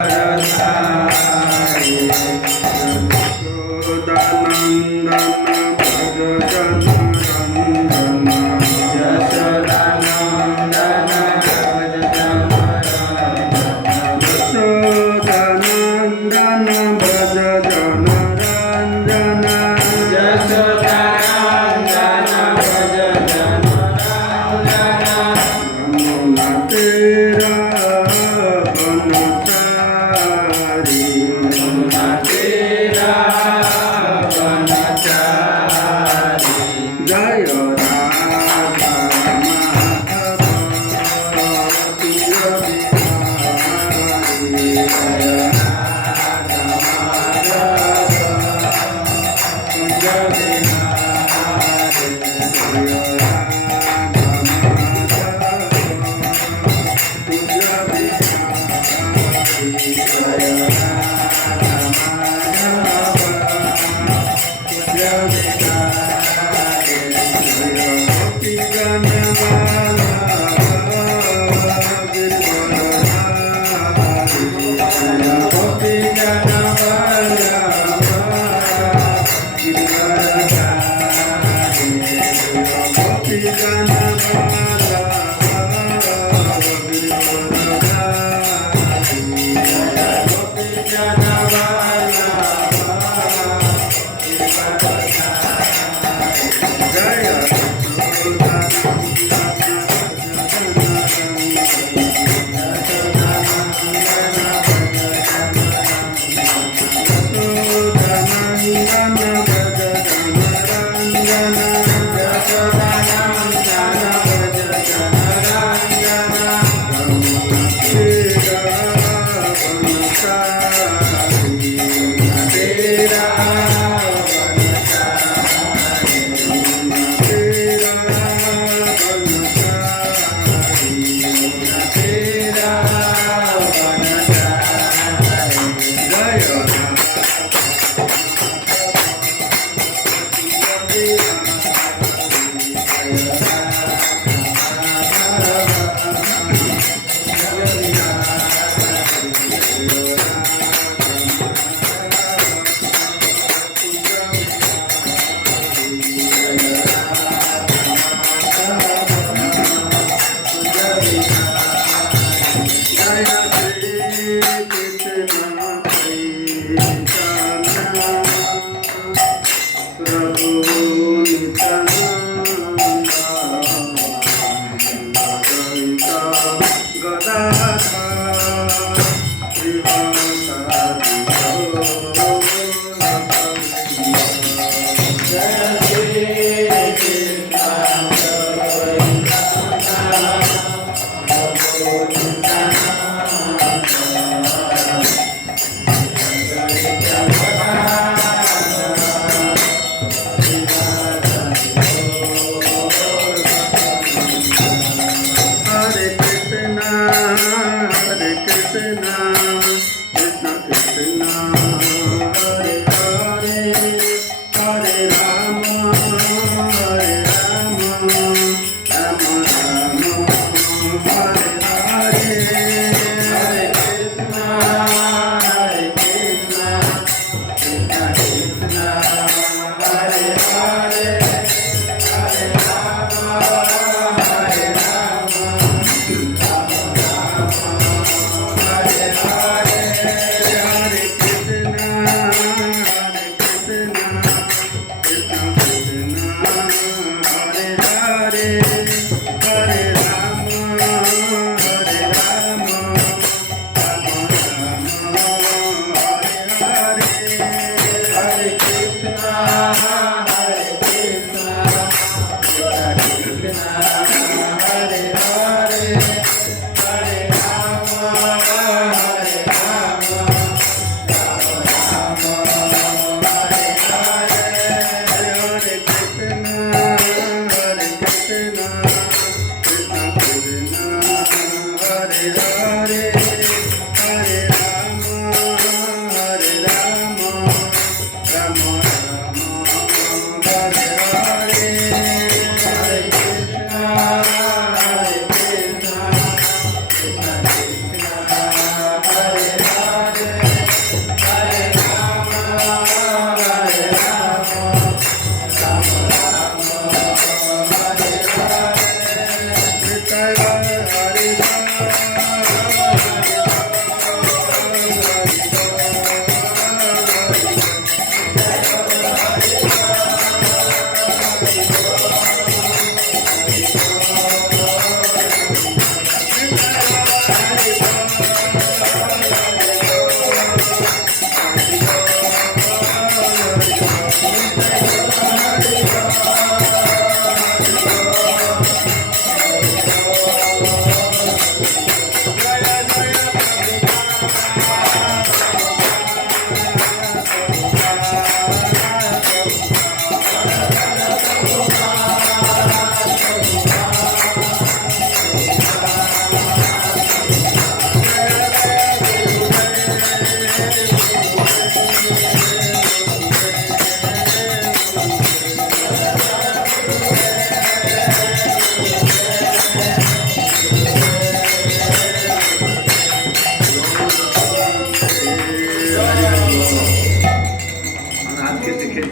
Krishna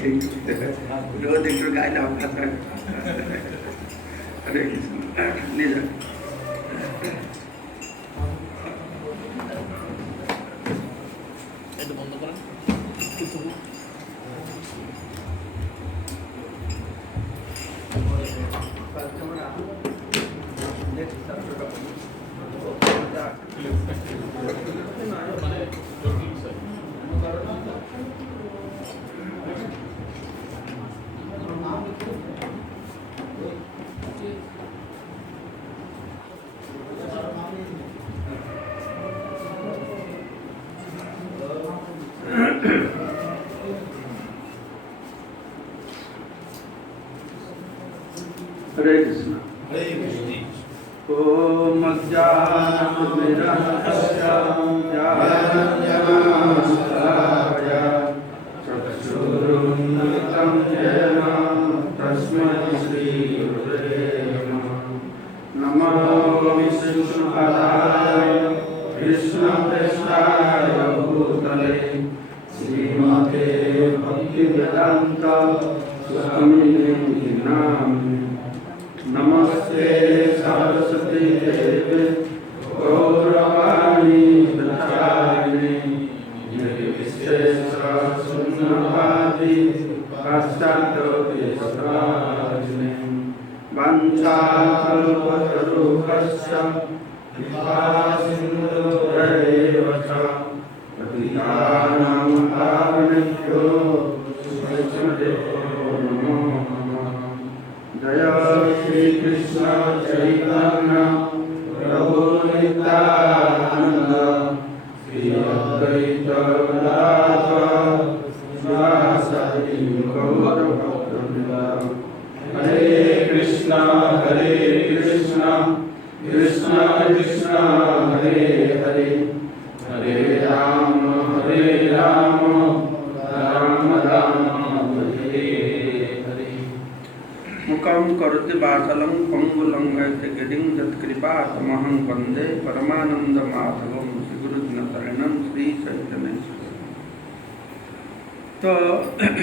रोज एक गायला भाषा हरे कृष्ण निज বন্ধ করেন। हरे कृष्ण ओम चक्षुरुन्मिलितं येन तस्मै श्रीगुरवे नमः। नमो विष्णुपदाय कृष्णप्रेष्ठाय भूतले श्रीमते भक्तिवेदान्त स्वामिने नामिने। नमस्ते सरस्वती देवे गौरवाणी प्रचारिणे निर्विशेष शून्यवादी पाश्चात्यदेशतारिणे वाञ्छाकल्पतरुभ्यश्च कृपासिन्धुभ्यैव च पतितानां पावनेभ्यो वैष्णवेभ्यो नमो नमः। जय श्री कृष्ण चैतन्य प्रभु नित्यानंद श्री अद्वैत गदाधर श्रीवासादि गौर भक्तवृंद। हरे कृष्ण कृष्ण कृष्ण हरे हरे हरे राम राम राम हरे हरे। मुखं करोति वाचालं पंगुलं लंघयते यत्कृपातमहं वन्दे परमानन्दमाधवं श्रीगुरुदिनशरणं श्रीचैतन्येश्वरं। तो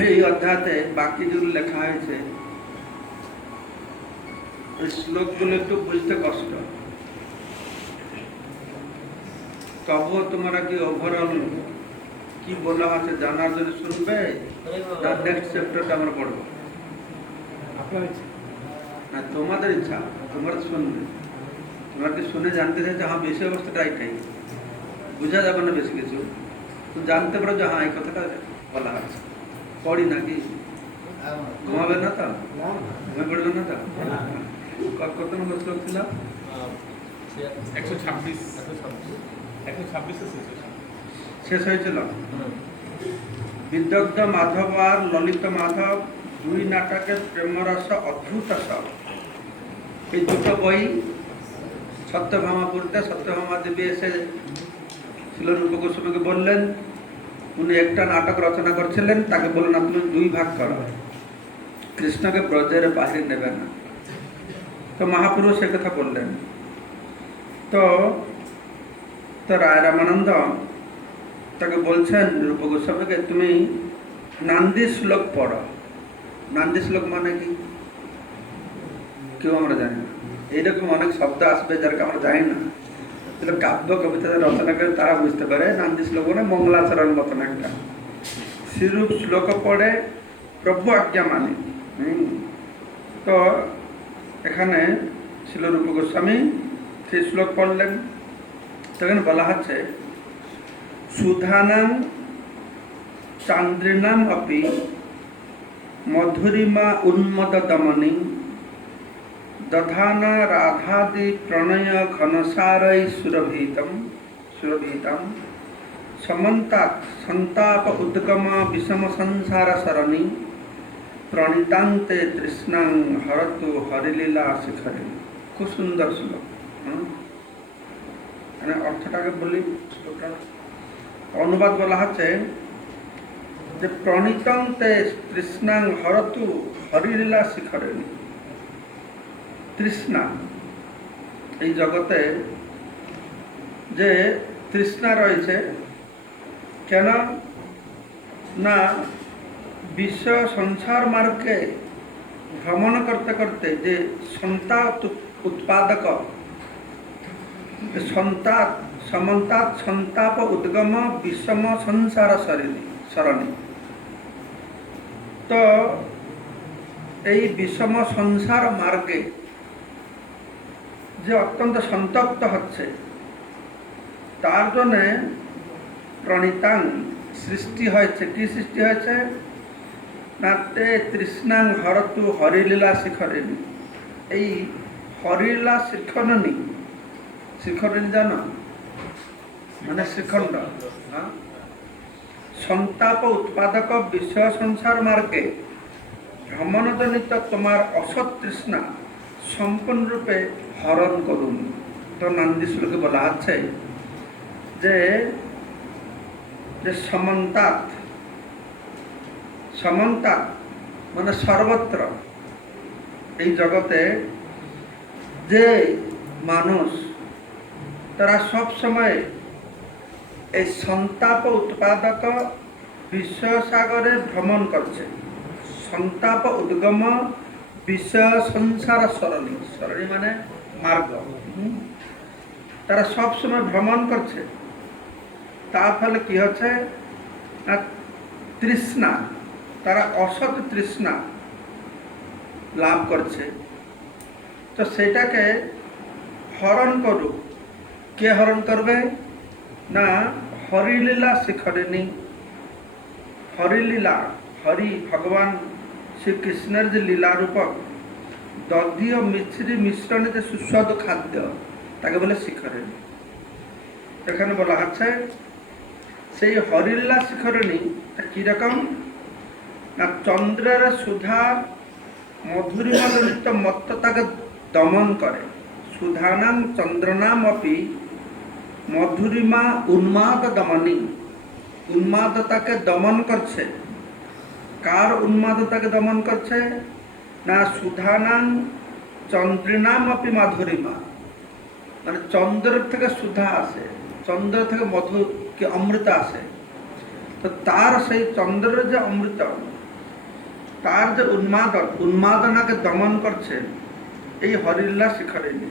এই অধ্যায়ে বাকি যেগুলো লেখা হয়েছে এই শ্লোকগুলো একটু বুঝতে কষ্ট, তবুও তোমরা কি ওভারঅল কি বলা আছে জানার জন্য শুনবে, তার নেক্সট চ্যাপ্টারটা আমরা পড়বো। হ্যাঁ, তোমাদের ইচ্ছা, তোমরা শুনবে। তোমরা কি শুনে জানতে চাইছো হ্যাঁ বেশি অবস্থাটা এটাই, বোঝা যাবে না বেশি কিছু, তো জানতে পারো যে হ্যাঁ এই কথাটা বলা আছে। পড়ি নাকি ঘুমাবে না তো, ঘুমে পড়বে না তো। কত নম্বর শ্লোক ছিল? 126 শেষ হয়েছিল। বিদগ্ধ মাধব আর ললিত মাধব দুই নাটকের প্রেমরস অদ্ভুত সব। এই দুটো বই সত্যভামাপুরীতে সত্যভামা দেবী এসে শিলরূপ গোস্বামীকে বললেন, উনি একটা নাটক রচনা করছিলেন, তাকে বললেন আপনি দুই ভাগ করো, কৃষ্ণকে ব্রজের বাহিরে নেবে না। তো মহাপুরুষ সে কথা বললেন। তো রায় রামানন্দ তাকে বলছেন রূপ গোস্বামীকে, তুমি নান্দি শ্লোক পড়ো। নান্দি শ্লোক মানে কি কেউ আমরা জানি না। এইরকম অনেক শব্দ আসবে যার আমরা জানি না, কাব্য কবিতা রচনা করে তারা বুঝতে পারে। নান্দি শ্লোক মানে মঙ্গলাচরণ মতন একটা শ্রীরূপ শ্লোক পড়ে প্রভু আজ্ঞা মানে। তো এখানে শিলরূপ গোস্বামী সেই শ্লোক পড়লেন। সেখানে বলা হচ্ছে সুধানাং চান্দ্রিনাম অপি মধুরিমা উন্মদ দমনি দধানা রাধাদি প্রণয় ঘনসারৈ সুরভিতম সমন্তাৎ সন্তাপ উদ্গম বিষম সংসার সরণি প্রণীতান্তে তৃষ্ণাং হরতু হরিলীলা শিখরে। খুব সুন্দর শ্লোক। মানে অর্থটাকে বলি, শ্লোকটার অনুবাদ বলা হচ্ছে যে প্রণীতান্তে তৃষ্ণাং হরতু হরিলীলা শিখরে। তৃষ্ণা, এই জগতে যে তৃষ্ণা রয়েছে, কেন না বিশ্ব সংসার মার্গে ভ্রমণ করতে করতে যে উৎপাদক সন্তাপ উদ্গম বিষম সংসার সরণী। তো এই বিষম সংসার মার্গে যে অত্যন্ত সন্তপ্ত হচ্ছে, তার জন্য প্রণীতাং সৃষ্টি হয়েছে। কি সৃষ্টি হয়েছে না, তে তৃষ্ণাং হরতু হরিলীলা শিখরিণী। এই হরিলীলা শিখরিণী, শিখরিণী জানো মানে শ্রীখণ্ড, সন্তাপ উৎপাদক বিশ্ব সংসার মার্গে ভ্রমণজনিত তোমার অসৎ তৃষ্ণা সম্পূর্ণরূপে হরণ করুন। তো নন্দী শ্লোকে বলা আছে যে সমন্তাৎ মানে সর্বত্র এই জগতে যে মানুষ তারা সব সময় এই সন্তাপ উৎপাদক বিশ্বসাগরে ভ্রমণ করছে। সন্তাপ উদ্গম বিশ্ব সংসার সরণী, সরণী মানে মার্গ। তারা সব সময় ভ্রমণ করছে, তার ফলে কি হচ্ছে না, তৃষ্ণা, তারা অসৎ তৃষ্ণা লাভ করছে। তো সেটাকে হরণ করুক। কে হরণ করবে না, হরিলীলা শিখরিণী। হরিলীলা, হরি ভগবান শ্রীকৃষ্ণের যে লীলা রূপক দধি ও মিছরি মিশ্রণে যে সুস্বাদু খাদ্য, তাকে বলে শিখরিণী। এখানে বলা হচ্ছে সেই হরিলীলা শিখরিণী কিরকম না, চন্দ্রের সুধা মধুরিমা জনিত মত্ততাকে দমন করে। সুধানাং চন্দ্রনাম অপি মধুরিমা উন্মাদ দমনী, উন্মাদতাকে দমন করছে। কার উন্মাদতাকে দমন করছে না, সুধানাং চন্দ্রিনাম অপি মাধুরিমা, মানে চন্দ্রের থেকে সুধা আসে, চন্দ্র থেকে মধু কি অমৃত আসে। তো তার সেই চন্দ্রের যে অমৃত, তার যে উন্মাদনাকে দমন করছে এই হরিলীলা শিখরিণী,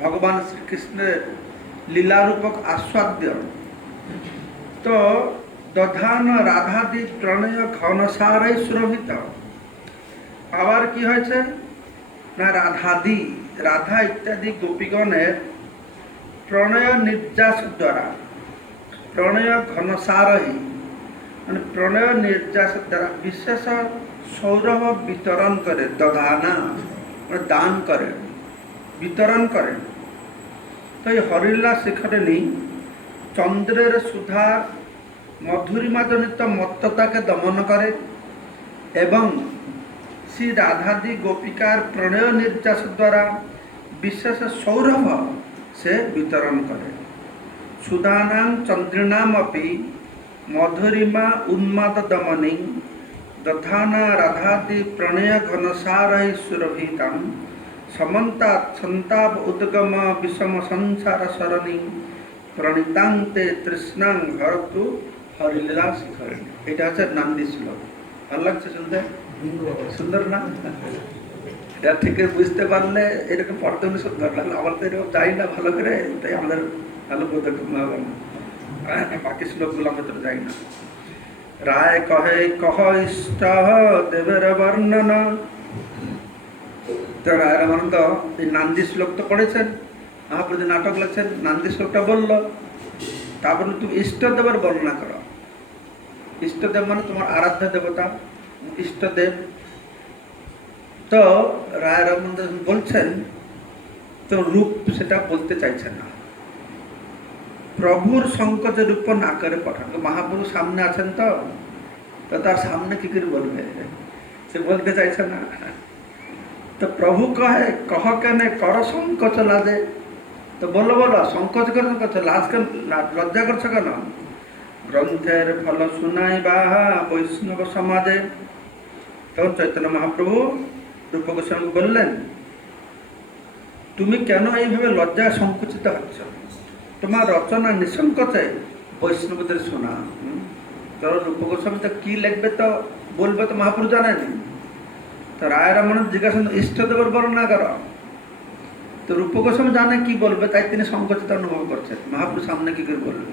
ভগবান শ্রীকৃষ্ণের লীলারূপক আস্বাদ্য। তো দধান রাধাদি প্রণয় ঘনসারাই সুরভিত। আবার কি হয়েছে না, রাধা ইত্যাদি গোপীগণের প্রণয় নির্যাস দ্বারা, প্রণয় ঘনসারই মানে প্রণয় নির্যাস দ্বারা বিশেষ সৌরভ বিতরণ করে। দধানা মানে দান করেন, বিতরণ করেন। তো এই হরিলীলা শিখরিণী চন্দ্রের সুধা মধুরিমাজনিত মত্ততাকে দমন করে এবং শ্রী রাধাদি গোপিকার প্রণয় নির্যাস দ্বারা বিশেষ সৌরভ সে বিতরণ করে। সুধানাং চন্দ্রিনাম অপি মধুরিমা উন্মাদ দমনী দধানা রাধাদি প্রণয় ঘনসারৈ সুরভিতাম সমন্তাৎ সন্তাপ উদ্গম বিষম সংসার সরণী প্রণীতাং তে তৃষ্ণাং হরতু হরিলীলা শিখরিণী। এটা হচ্ছে নন্দী শ্লোক। ভালো লাগছে শুনতে? সুন্দর না? এটা ঠিক বুঝতে পারলে এরকম পড়তে সুন্দর লাগলো। আমার তো এরকম যাই না ভালো করে, তাই আমাদের ভালো বোধগম্য হবে না। বাকি শ্লোকগুলো আমরা তো যাই না। রায় কহে কহ ইষ্ট দেবের বর্ণন। তো রায় রামানন্দ এই নান্দি শ্লোক তো পড়েছেন, মহাপ্রভু নাটক লেখছেন, নান্দি শ্লোকটা বললো, তারপরে তুমি ইষ্টদেবের বর্ণনা করো। ইষ্টদেব মানে তোমার আরাধ্য দেবতা, ইষ্টদেব। তো রায় রামানন্দ বলছেন, তো রূপ সেটা বলতে চাইছেন না। প্রভুর সংকোচ রূপ না করে পঠান। মহাপ্রভু সামনে আছেন, তো তার সামনে কি করে বলবে, সে বলতে চাইছে না। তো প্রভু কহে কহ কেন কর সংকোচ লাজে। তো বলো সংকোচ করছো, লাজ কেন, লজ্জা করছো কেন? গ্রন্থের ফল শুনাই বা বৈষ্ণব সমাজে। তখন চৈতন্য মহাপ্রভু রূপ গোস্বামী বললেন, তুমি কেন এইভাবে লজ্জায় সংকুচিত হচ্ছ? তোমার রচনা নিঃসংকোচে বৈষ্ণবদের শোনা। তো রূপ গোস্বামী তো কি লিখবে তো বলবে তো মহাপুরুষ জানেনি। তো রায় রমন জিজ্ঞাসা ইষ্টদেবের বর্ণনা করো, তো রূপ গোস্বামী জানে কি বলবে, তাই তিনি সংকোচিত অনুভব করছেন মহাপুরুষ সামনে কি করে বলবে।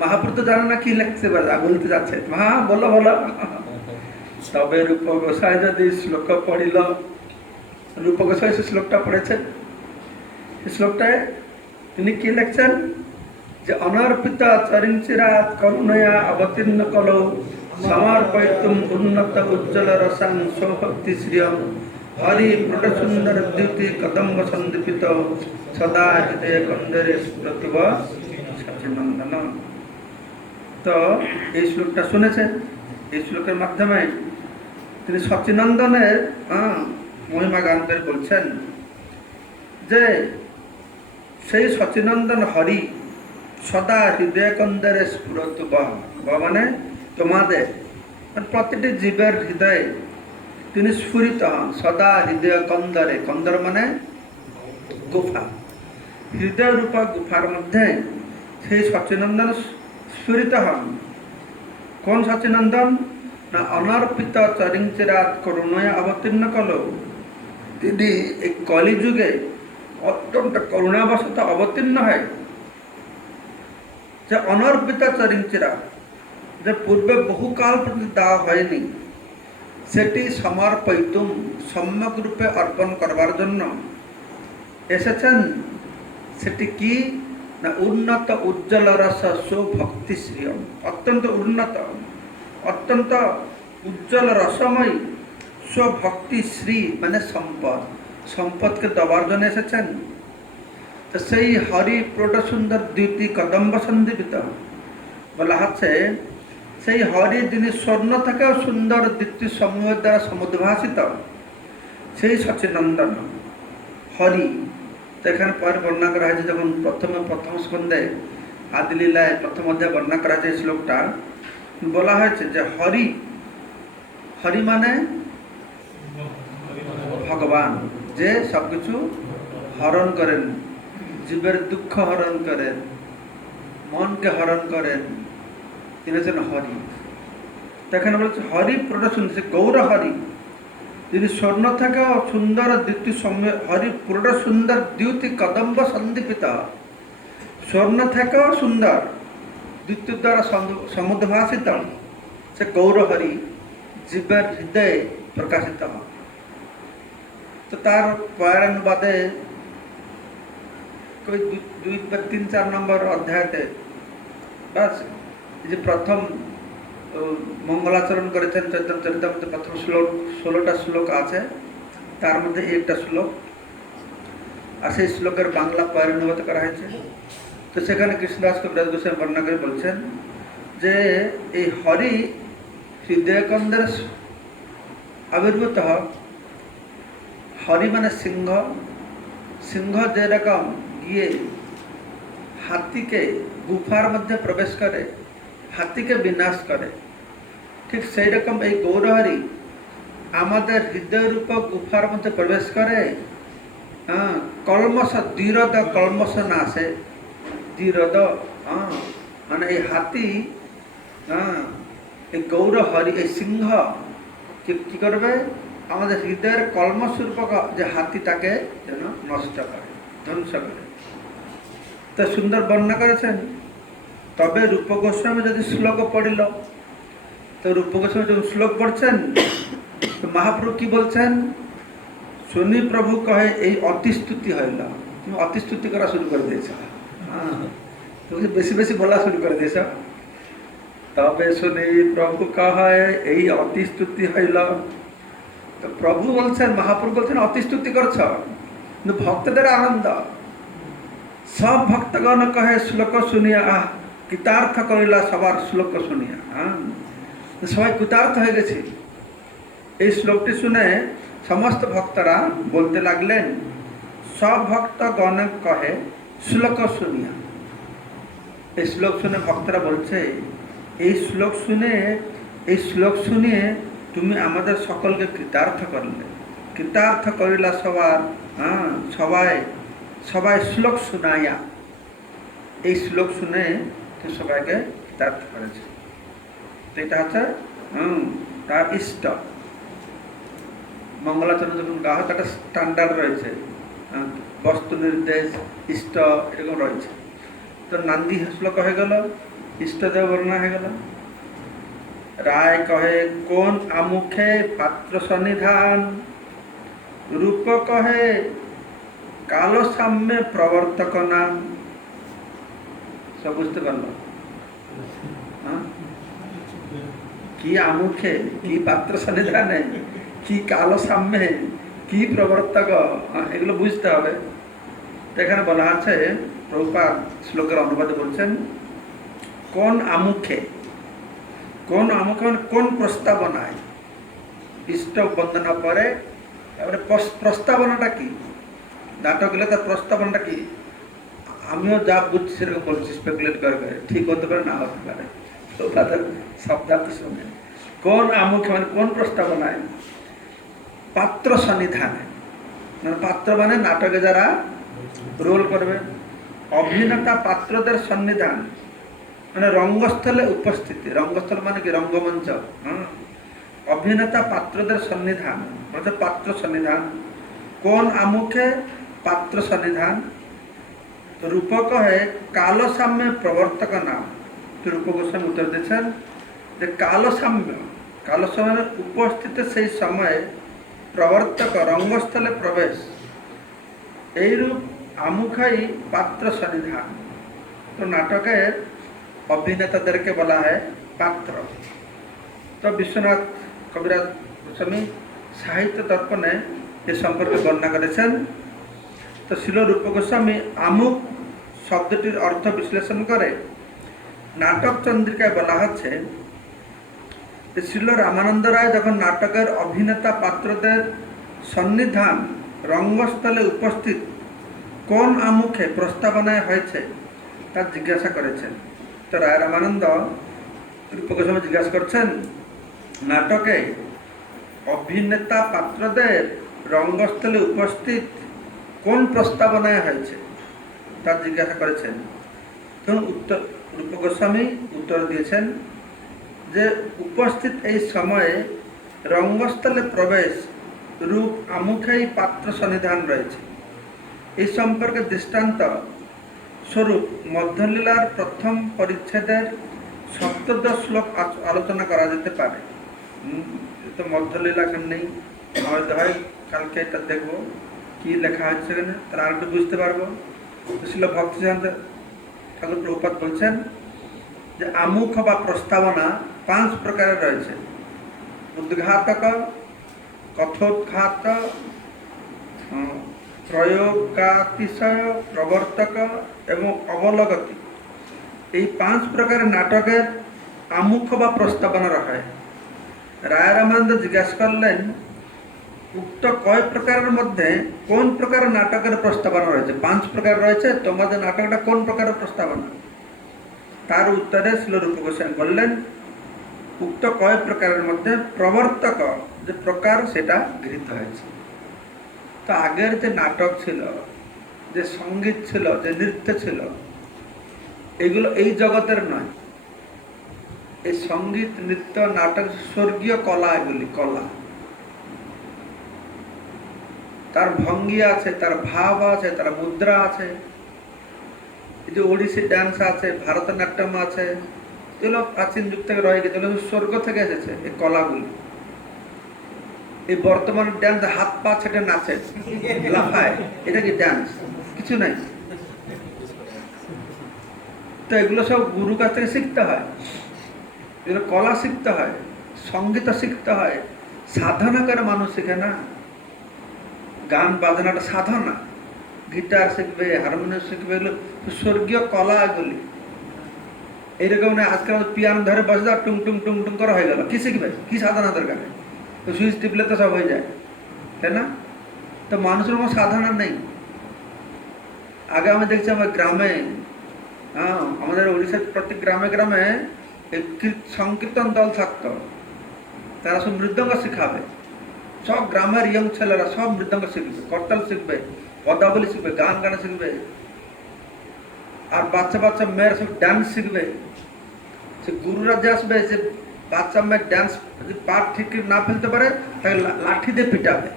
মহাপুরুষ তো জানে না কি লিখছে, বলতে যাচ্ছে মা বলো বলো। তবে রূপ গোস্বামী যদি শ্লোক পড়িল, রূপ গোস্বামী সে শ্লোকটা পড়েছেন, সেই শ্লোকটায় তিনি কি লিখছেন যে অনর্পিত চরিঞ্চিরাত করুণয়া অবতীর্ণ কলৌ সমর্পয়িতুম উন্নত উজ্জ্বল রসাং সৌভক্তি শ্রিয়ম হরি প্রটসুন্দর দ্যুতি কদম্ব সন্দীপিত সদা হৃদয় কন্দরে স্ফুরতিব সচিনন্দন। তো এই শ্লোকটা শুনেছেন, এই শ্লোকের মাধ্যমে তিনি সচিনন্দনের মহিমা গান করে বলছেন যে সেই সচিনন্দন হরি সদা হৃদয় কন্দরে স্ফুরতুব, মানে তোমাদের প্রতিটি জীবের হৃদয়ে তিনি স্ফুরিত হন। সদা হৃদয় কন্দরে, কন্দর মানে গুফা, হৃদয় রূপা গুফার মধ্যে সেই সচিনন্দন স্ফুরিত হন। কোন সচিনন্দন না অনর্পিত চরিঞ্চিরাত করুণয়া অবতীর্ণ কলৌ, তিনি এই কলিযুগে অত্যন্ত করুণাবশত অবতীর্ণ হয়। যে অনর্পিত চরিঞ্চিরাত, যে পূর্বে বহুকাল পর্যন্ত দেওয়া হয়নি, সেটি সমর্পয়িতুম সম্যক রূপে অর্পণ করবার জন্য এসেছেন। সেটি কি না উন্নত উজ্জ্বল রস সুভক্তি শ্রিয়, অত্যন্ত উন্নত অত্যন্ত উজ্জ্বল রসময় স্বভক্তি শ্রী মানে সম্পদ, সম্পদকে দেওয়ার জন্য এসেছেন। তো সেই হরি প্রটসুন্দর দ্যুতি কদম্ব সন্দীপিত বলা হচ্ছে, সেই হরি যিনি স্বর্ণ থেকেও সুন্দর দ্যুতি সমূহের দ্বারা সমুদ্ভাসিত, সেই সচিনন্দন হরি। তো এখানে পরে বর্ণনা করা হয়েছে, যখন প্রথম স্কন্ধে আদিলীলায় প্রথম অধ্যায় বর্ণনা করা হয়েছে, এই শ্লোকটা বলা হয়েছে যে হরি, হরি মানে ভগবান, যে সবকিছু হরণ করেন, জীবের দুঃখ হরণ করেন, মনকে হরণ করেন, তিনি হচ্ছেন হরি। এখানে বলছে হরি প্রটসুন্দর, সে গৌর হরি, যিনি স্বর্ণ থেকেও সুন্দর দ্যুতি হরি প্রটসুন্দর দ্যুতি কদম্ব সন্দীপিত, স্বর্ণ থেকেও সুন্দর দ্যুতি দ্বারা সমুদ্ভাসিত সে গৌর হরি জীবের হৃদয়ে প্রকাশিত হয়। তো তার পয়ানুবাদে कोई 2-3-4 নম্বর অধ্যায়তে বাস যে প্রথম মঙ্গলাচরণ করেছেন চৈতন্য চরিতামৃতে, প্রথম শ্লোক 16টা শ্লোক আছে, তার মধ্যে একটা শ্লোক, আর সেই শ্লোকের বাংলা পয়ানুবাদ করা হয়েছে। তো সেখানে কৃষ্ণদাস কবিরাজ গোস্বামী বর্ণনা করে বলছেন যে এই হরি হৃদয় কন্দরে আবির্ভূত। হরি মানে সিংহ, সিংহ যেরকম গিয়ে হাতিকে গুফার মধ্যে প্রবেশ করে, হাতিকে বিনাশ করে, ঠিক সেই রকম এই গৌরহরি আমাদের হৃদয় রূপ গুফার মধ্যে প্রবেশ করে। কলমশ দৃঢ় কলমশ না আসে, দৃঢ় মানে এই হাতি, এই গৌরহরি এই সিংহ কি করবে, আমাদের হৃদয়ের কলমস্বরূপক যে হাতিটাকে যেন নষ্ট করে, ধ্বংস করে। তো সুন্দর বর্ণনা করেছেন। তবে রূপ গোস্বামী যদি শ্লোক পড়িল, তো রূপ গোস্বামী যখন শ্লোক পড়ছেন, তো মহাপ্রভু কি বলছেন, শুনি প্রভু কহে এই অতিস্তুতি হইল, তুমি অতিস্তুতি করা শুরু করে দিয়েছ, তুমি বেশি বেশি বলা শুরু করে দিয়েছ। তবে শুনি প্রভু কহে এই অতিস্তুতি হইল, তো প্রভু বলছেন, মহাপ্রভু বলছেন অতিস্তুতি করছ, কিন্তু ভক্তদের আনন্দ। সব ভক্তগণ কহে শ্লোক শুনিয়া আহ কৃতার্থ করিলা সবার শ্লোক শুনিয়া, সবাই কৃতার্থ হয়ে গেছে। এই শ্লোকটি শুনে সমস্ত ভক্তরা বলতে লাগলেন, সব ভক্তগণ কহে শ্লোক শুনিয়া। এই শ্লোক শুনে ভক্তরা বলছে, এই শ্লোক শুনিয়ে তুমি আমাদের সকলকে কৃতার্থ করলে, কৃতার্থ করিলা সবার, সবাই শ্লোক শুনাইয়া। এই শ্লোক শুনে তো সবাইকে কৃতার্থ করেছে। তো এটা হচ্ছে তার ইষ্ট। মঙ্গলাচরণ যখন গাওয়া হয় একটা স্ট্যান্ডার্ড রয়েছে, বস্তু নির্দেশ, ইষ্ট এরকম রয়েছে। তো নান্দি শ্লোক হয়ে গেল, ইষ্টদেব বর্ণনা হয়ে গেল। রায় কহে কোন আমুখে পাত্র সন্নিধান, রূপ কহে কাল সাম্যে প্রবর্তক নাম। সব বুঝতে পারলো? কি আমুখে, কি পাত্র সন্নিধানে, কি কাল সাম্যে, কি প্রবর্তক, এগুলো বুঝতে হবে। তো এখানে বলা আছে, প্রভুপাদ শ্লোকের অনুবাদে বলছেন কোন আমুখে। কোন আমুখে মানে কোন প্রস্তাবনায়, ইষ্ট বন্দনা পরে তারপরে প্রস্তাবনাটা কি, নাটক গেলে তার প্রস্তাবনাটা কি। আমিও যা বুঝছি সেরকম বলছি, স্পেকুলেট করে, ঠিক হতে পারে না হতে পারে, তো তাদের শব্দার্থ শুনে। কোন আমুখে মানে কোন প্রস্তাবনায়, পাত্র সন্নিধানে, মানে পাত্র মানে নাটকে যারা রোল করবে, অভিনেতা পাত্রদের সন্নিধান মানে রঙ্গস্থলে উপস্থিতি। রঙ্গস্থল মানে কি, রঙ্গমঞ্চ। অভিনেতা পাত্রদের সন্নিধান মানে পাত্র সন্নিধান। কোন আমুখে পাত্র সন্নিধান। তো রূপক হয় কাল সাম্য প্রবর্তক নাম। তো রূপ গোস্বামী উত্তর দিচ্ছেন যে কাল সাম্য, কাল সাম্য উপস্থিত সেই সময়ে প্রবর্তক রঙ্গস্থলে প্রবেশ, এইরূপ আমুখাই পাত্র সন্নিধান। তো নাটকের অভিনেতাদেরকে বলা হয় পাত্র। তো বিশ্বনাথ কবিরাজ গোস্বামী সাহিত্য দর্পণে এ সম্পর্কে বর্ণনা করেছেন। তো শিল রূপ গোস্বামী আমুক শব্দটির অর্থ বিশ্লেষণ করে নাটক চন্দ্রিকায় বলা হচ্ছে যে শিল রামানন্দ রায় যখন নাটকের অভিনেতা পাত্রদের সন্নিধান রঙ্গস্থলে উপস্থিত কোন আমুখে প্রস্তাবনায় হয়েছে তা জিজ্ঞাসা করেছেন। তো রায় রামানন্দ রূপ গোস্বামী জিজ্ঞাসা করছেন নাটকে অভিনেতা পাত্রদের রঙ্গস্থলে উপস্থিত কোন প্রস্তাবনায় হয়েছে তা জিজ্ঞাসা করেছেন। তখন উত্তর রূপ গোস্বামী উত্তর দিয়েছেন যে উপস্থিত এই সময়ে রঙ্গস্থলে প্রবেশ রূপ আমুখেই পাত্র সন্নিধান রয়েছে। এই সম্পর্কে দৃষ্টান্ত স্বরূপ মধ্যলীলার প্রথম পরিচ্ছেদের সপ্তদশ শ্লোক আলোচনা করা যেতে পারে। তো মধ্যলীলা এখানে নেই, হয়তো হয় কালকে এটা দেখবো কি লেখা হচ্ছে সেখানে, তারা আর একটু বুঝতে পারবো। ছিল ভক্তিসিদ্ধান্ত ঠাকুর প্রভুপাদ বলছেন যে আমুখ বা প্রস্তাবনা 5 প্রকারের রয়েছে: উদ্ঘাতক, কথোৎঘাত, প্রয়োগাতিশয়, প্রবর্তক এবং অবলগতি। এই 5 প্রকারের নাটকের আমুখ বা প্রস্তাবনা হয়। রায় রামানন্দ জিজ্ঞাসা করলেন উক্ত কয় প্রকারের মধ্যে কোন প্রকারের নাটকের প্রস্তাবনা রয়েছে। 5 প্রকার রয়েছে, তোমাদের নাটকটা কোন প্রকারের প্রস্তাবনা। তার উত্তরে শিল রূপ গোস্বামী বললেন উক্ত কয় প্রকারের মধ্যে প্রবর্তক যে প্রকার সেটা গৃহীত হয়েছে। তো আগের যে নাটক ছিল, যে সঙ্গীত ছিল, যে নৃত্য ছিল, এগুলো এই জগতের নয়। এই সঙ্গীত, নৃত্য, নাটক স্বর্গীয় কলা, এগুলি কলা। তার ভঙ্গি আছে, তার ভাব আছে, তার মুদ্রা আছে। এই যে ওড়িশি ডান্স আছে, ভারতনাট্যম আছে, এগুলো প্রাচীন যুগ থেকে রয়ে গেছে, এগুলো স্বর্গ থেকে এসেছে এই কলাগুলি। এই বর্তমান ডান্স হাত পা ছেটে নাচে, লাফায়, এটা কি ডান্স? কিছু নাই। তো এগুলো সব গুরু কাছ থেকে শিখতে হয়, এগুলো কলা শিখতে হয়, সঙ্গীত শিখতে হয়। সাধনা করে মানুষ শিখে না। গান বাজনাটা সাধনা, গিটার শিখবে, হারমোনিয়াম শিখবে, এগুলো স্বর্গীয় কলা। এগুলি এইরকম না আজকাল পিয়ানো ধরে বসে যাও, টুং টুং টুং টুং করা হয়ে গেল। কি শিখবে? কি সাধনা দরকার? তো সুইচ টিপলে তো সব হয়ে যায়, তাই না? তো মানুষের কোনো সাধনা নেই। আগে আমি দেখছি আমার গ্রামে, আমাদের উড়িষ্যার প্রত্যেক গ্রামে গ্রামে সংকীর্তন দল থাকতো। তারা সব মৃদঙ্গ শিখাবে। সব গ্রামের ইয়ং ছেলেরা সব মৃদঙ্গ শিখবে, করতাল শিখবে, পদাবলী শিখবে, গান গানা শিখবে। আর বাচ্চা বাচ্চা মেয়েরা সব ডান্স শিখবে। সে গুরুরা যে আসবে, যে বাচ্চা মেয়ে ড্যান্স যদি পা ঠিক না ফেলতে পারে তাকে লাঠি দিয়ে পিটাবে।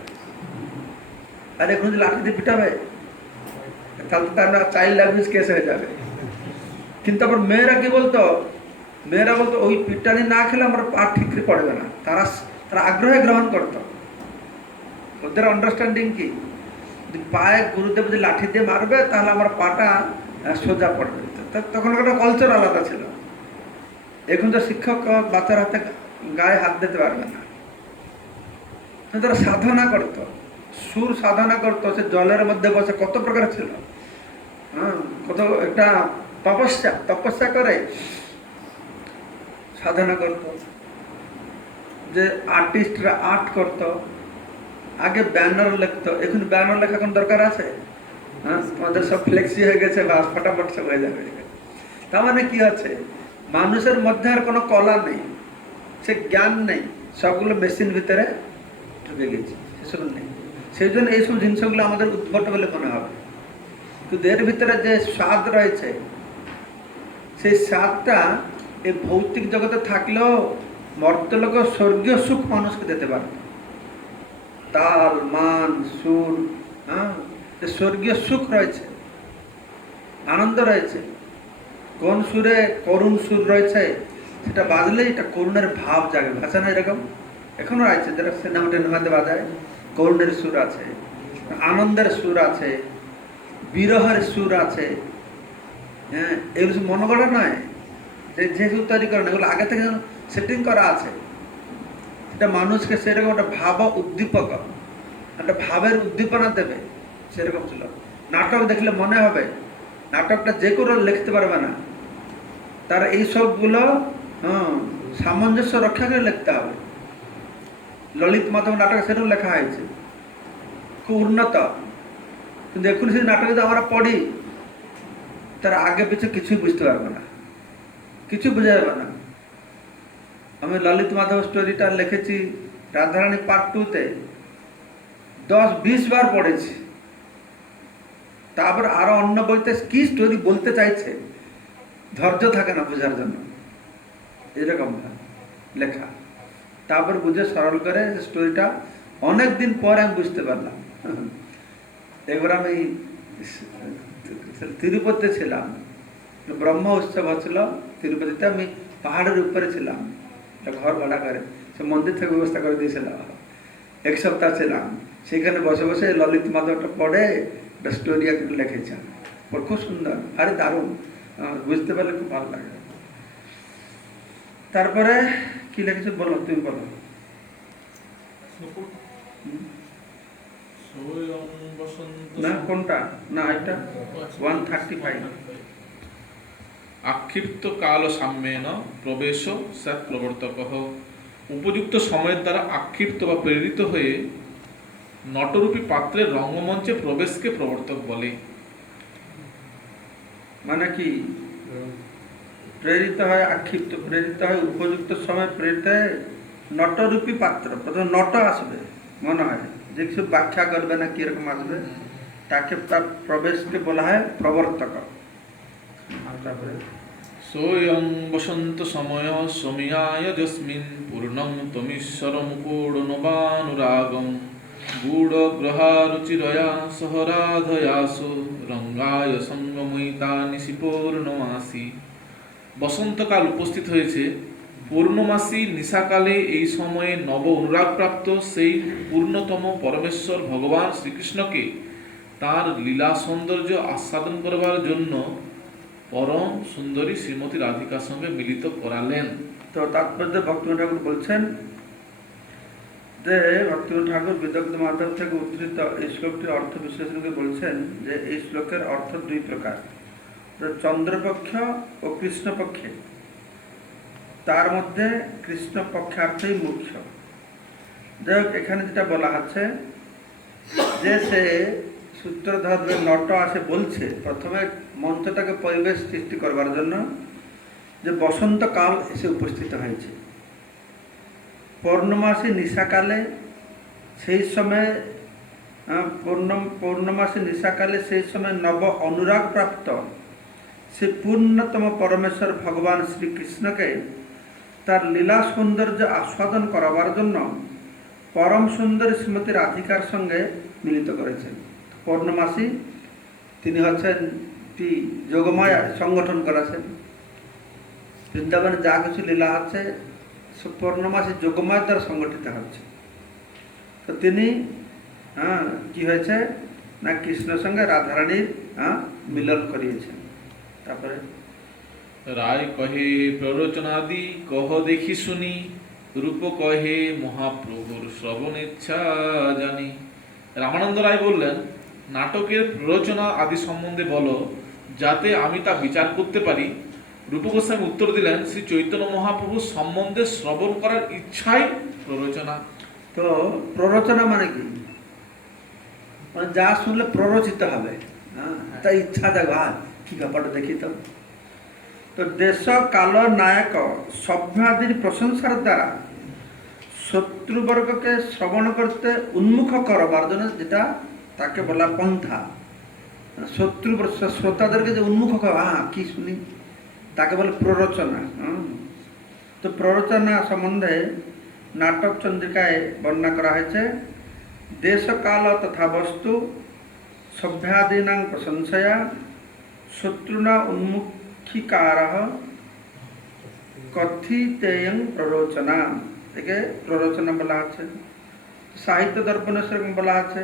আর এখন যদি লাঠি দিয়ে পিটাবে তাহলে তো তার চাইল্ড অ্যাবিউজ কেস হয়ে যাবে। কিন্তু আবার মেয়েরা কি বলতো, মেয়েরা বলতো ওই পিটানি না খেলে আমার পা ঠিক পড়বে না। তারা তারা আগ্রহে গ্রহণ করতো। ওদের আন্ডারস্ট্যান্ডিং কি, পায়ে গুরুদেব যদি লাঠি দিয়ে মারবে তাহলে আমার পাটা সোজা পড়বে। তখন একটা কালচার আলাদা ছিল। এখন তো শিক্ষক বাচ্চার হাতে গায়ে হাত দিতে পারবে না। তারা সাধনা করতো, সুর সাধনা করতো, সে জলের মধ্যে বসে কত প্রকার ছিল। হ্যাঁ, কত একটা তপস্যা করে সাধনা করতো। যে আর্টিস্টরা আর্ট করতো, আগে ব্যানার লিখতো, এখন ব্যানার লেখা কোন দরকার আছে? হ্যাঁ, তোমাদের সব ফ্লেক্সি হয়ে গেছে, বাস ফটাফট সব হয়ে যাবে। তার মানে কি আছে, মানুষের মধ্যে আর কোনো কলা নেই, সে জ্ঞান নেই, সবগুলো মেশিন ভিতরে ঢুকে গেছে, সেসব নেই। সেই জন্য এইসব জিনিসগুলো আমাদের উদ্ভট বলে মনে হবে। কিন্তু এর ভিতরে যে স্বাদ রয়েছে, সেই স্বাদটা এই ভৌতিক জগতে থাকলেও মর্তলোক স্বর্গীয় সুখ মানুষকে দিতে পারে। তাল, মান, সুর, হ্যাঁ, স্বর্গীয় সুখ রয়েছে, আনন্দ রয়েছে। কোন সুরে করুণ সুর রয়েছে, সেটা বাজলে এটা করুণের ভাব জাগে, ভাষা না এরকম এখনো আছে, যারা সিনেমা টেনেমাতে বাজায়, করুণের সুর আছে, আনন্দের সুর আছে, বিরহের সুর আছে। হ্যাঁ, এগুলো মনে করা নয় যে সুর তৈরি করে না, এগুলো আগে থেকে সেটিং করা আছে। এটা মানুষকে সেরকম একটা ভাব উদ্দীপক, একটা ভাবের উদ্দীপনা দেবে, সেরকম ছিল। নাটক দেখলে মনে হবে, নাটকটা যে কোনো লিখতে পারবে না, তার এই সবগুলো সামঞ্জস্য রক্ষা করে লিখতে হবে। ললিত মাধব নাটক সেরকম লেখা হয়েছে, খুব উন্নত। কিন্তু এখন সেই নাটক যদি আমরা পড়ি, তার আগে পিছু কিছুই বুঝতে পারবে না, কিছু বোঝা যাবে না। আমি ললিত মাধব স্টোরিটা লিখেছি রাধারানী পার্ট 2-তে, 10-20 বার পড়েছি। তারপর আরো অন্য বইতে কি স্টোরি বলতে চাইছে, ধৈর্য থাকে না বোঝার জন্য, এরকম লেখা। তারপর বুঝে সরল করে স্টোরিটা অনেকদিন পর আমি বুঝতে পারলাম। এবার আমি তিরুপতিতে ছিলাম, ব্রহ্ম উৎসব হচ্ছিল তিরুপতিতে, আমি পাহাড়ের উপরে ছিলাম, ঘর ভাড়া করে, সে মন্দির থেকে ব্যবস্থা করে দিয়েছিলাম। 1 সপ্তাহ ছিলাম সেখানে, বসে বসে ললিত মাধবটা পড়ে একটা স্টোরি একটু লিখেছে, খুব সুন্দর, আরে দারুণ, বুঝতে পারলে খুব ভালো লাগে। তারপরে কি লিখেছে বলো, তুমি বলো। না কোনটা, না এটা 135। আক্ষিপ্ত কাল সাম্যেন প্রবেশ স্যাৎ প্রবর্তক। উপযুক্ত সময়ের দ্বারা আক্ষিপ্ত বা প্রেরিত হয়ে নটরূপী পাত্রের রঙ্গমঞ্চে প্রবেশকে প্রবর্তক বলে। মানে কি, প্রেরিত হয় আক্ষিপ্ত, প্রেরিত হয় উপযুক্ত সময়, প্রেরিত হয় নটরূপী পাত্র। প্রথমে নট আসবে, মনে হয় যে কিছু ব্যাখ্যা করবে না কিরকম আসবে, তাকে তার প্রবেশকে বলা হয় প্রবর্তক। তারপরে সোয়ং বসন্ত সময় সময়ায় যস্মিন পূর্ণং তমীশ্বর মুকুড়নবানুরাগম গূঢ় গ্রহারুচিরয়া সহরাধয়াসু রঙ্গায় সঙ্গময়িতা নিশি পূর্ণমাসী। বসন্তকাল উপস্থিত হয়েছে, পূর্ণমাসী নিশাকালে এই সময়ে নব অনুরাগপ্রাপ্ত সেই পূর্ণতম পরমেশ্বর ভগবান শ্রীকৃষ্ণকে তার লীলা সৌন্দর্য আস্বাদন করবার জন্য পরম সুন্দরী শ্রীমতী রাধিকার সঙ্গে মিলিত করালেন। তো তাৎপর্য ভক্তিবিনোদ ঠাকুর বলছেন যে, ভক্তিবিনোদ ঠাকুর বিদগ্ধ মাধব থেকে উদ্ধৃত এই শ্লোকটির অর্থ বিশ্লেষণকে বলছেন যে এই শ্লোকের অর্থ 2 প্রকার, চন্দ্রপক্ষ ও কৃষ্ণপক্ষে। তার মধ্যে কৃষ্ণপক্ষার্থই মুখ্য। যাই হোক, এখানে যেটা বলা হচ্ছে যে সে সূত্রধর নট আসে বলছে প্রথমে মঞ্চটাকে পরিবেশ সৃষ্টি করবার জন্য, যে বসন্তকাল এসে উপস্থিত হয়েছে, পূর্ণমাসী নিশাকালে, সেই সময় পূর্ণমাসী নিশাকালে সেই সময় নব অনুরাগ প্রাপ্ত সে পূর্ণতম পরমেশ্বর ভগবান শ্রীকৃষ্ণকে তার লীলা সৌন্দর্য আস্বাদন করাবার জন্য পরম সুন্দরী শ্রীমতী রাধিকার সঙ্গে মিলিত করেছেন। পূর্ণমাসী তিনি হচ্ছেন যোগমায়া সংগঠন করেছেন। বৃন্দাবনে যা কিছু লীলা আছে সব পূর্ণমাসী যোগমায়া দ্বারা সংগঠিত হচ্ছে। তো তিনি কি হয়েছে না কৃষ্ণের সঙ্গে রাধারানীর মিলন করিয়েছেন। তারপরে রায় কহে প্ররোচনাদি কহ দেখি শুনি, রূপ কহে মহাপ্রভুর শ্রবণ ইচ্ছা জানি। রামানন্দ রায় বললেন, নাটকের প্ররোচনা আদি সম্বন্ধে বলো, যাতে আমি তা বিচার করতে পারি। রূপ গোস্বামী উত্তর দিলেন, শ্রী চৈতন্য মহাপ্রভুর সম্বন্ধে শ্রবণ করার ইচ্ছাই প্ররোচনা। তো প্ররোচনা মানে কি? মানে যা শুনলে প্ররোচিত হবে, তা ইচ্ছা দেখো কি ব্যাপারটা দেখি। তো দেশ কাল নায়ক সভ্যাদির প্রশংসার দ্বারা শত্রুবর্গকে শ্রবণ করতে উন্মুখ করবার জন্য যেটা তাকে বলা পন্থা। শত্রু শ্রোতাদেরকে যে উন্মুখ করা কি শুনি তাকে বলে প্ররোচনা। তো প্ররোচনা সম্বন্ধে নাটক চন্দ্রিকায় বর্ণনা করা হয়েছে। দেশ কাল তথা বস্তু সভ্যাদীনাং প্রশংসয়া শত্রুনা উন্মুখীকার কথিতেয়ং প্ররোচনা। একে প্ররোচনা বলা আছে। সাহিত্য দর্পণে সেরকম বলা আছে,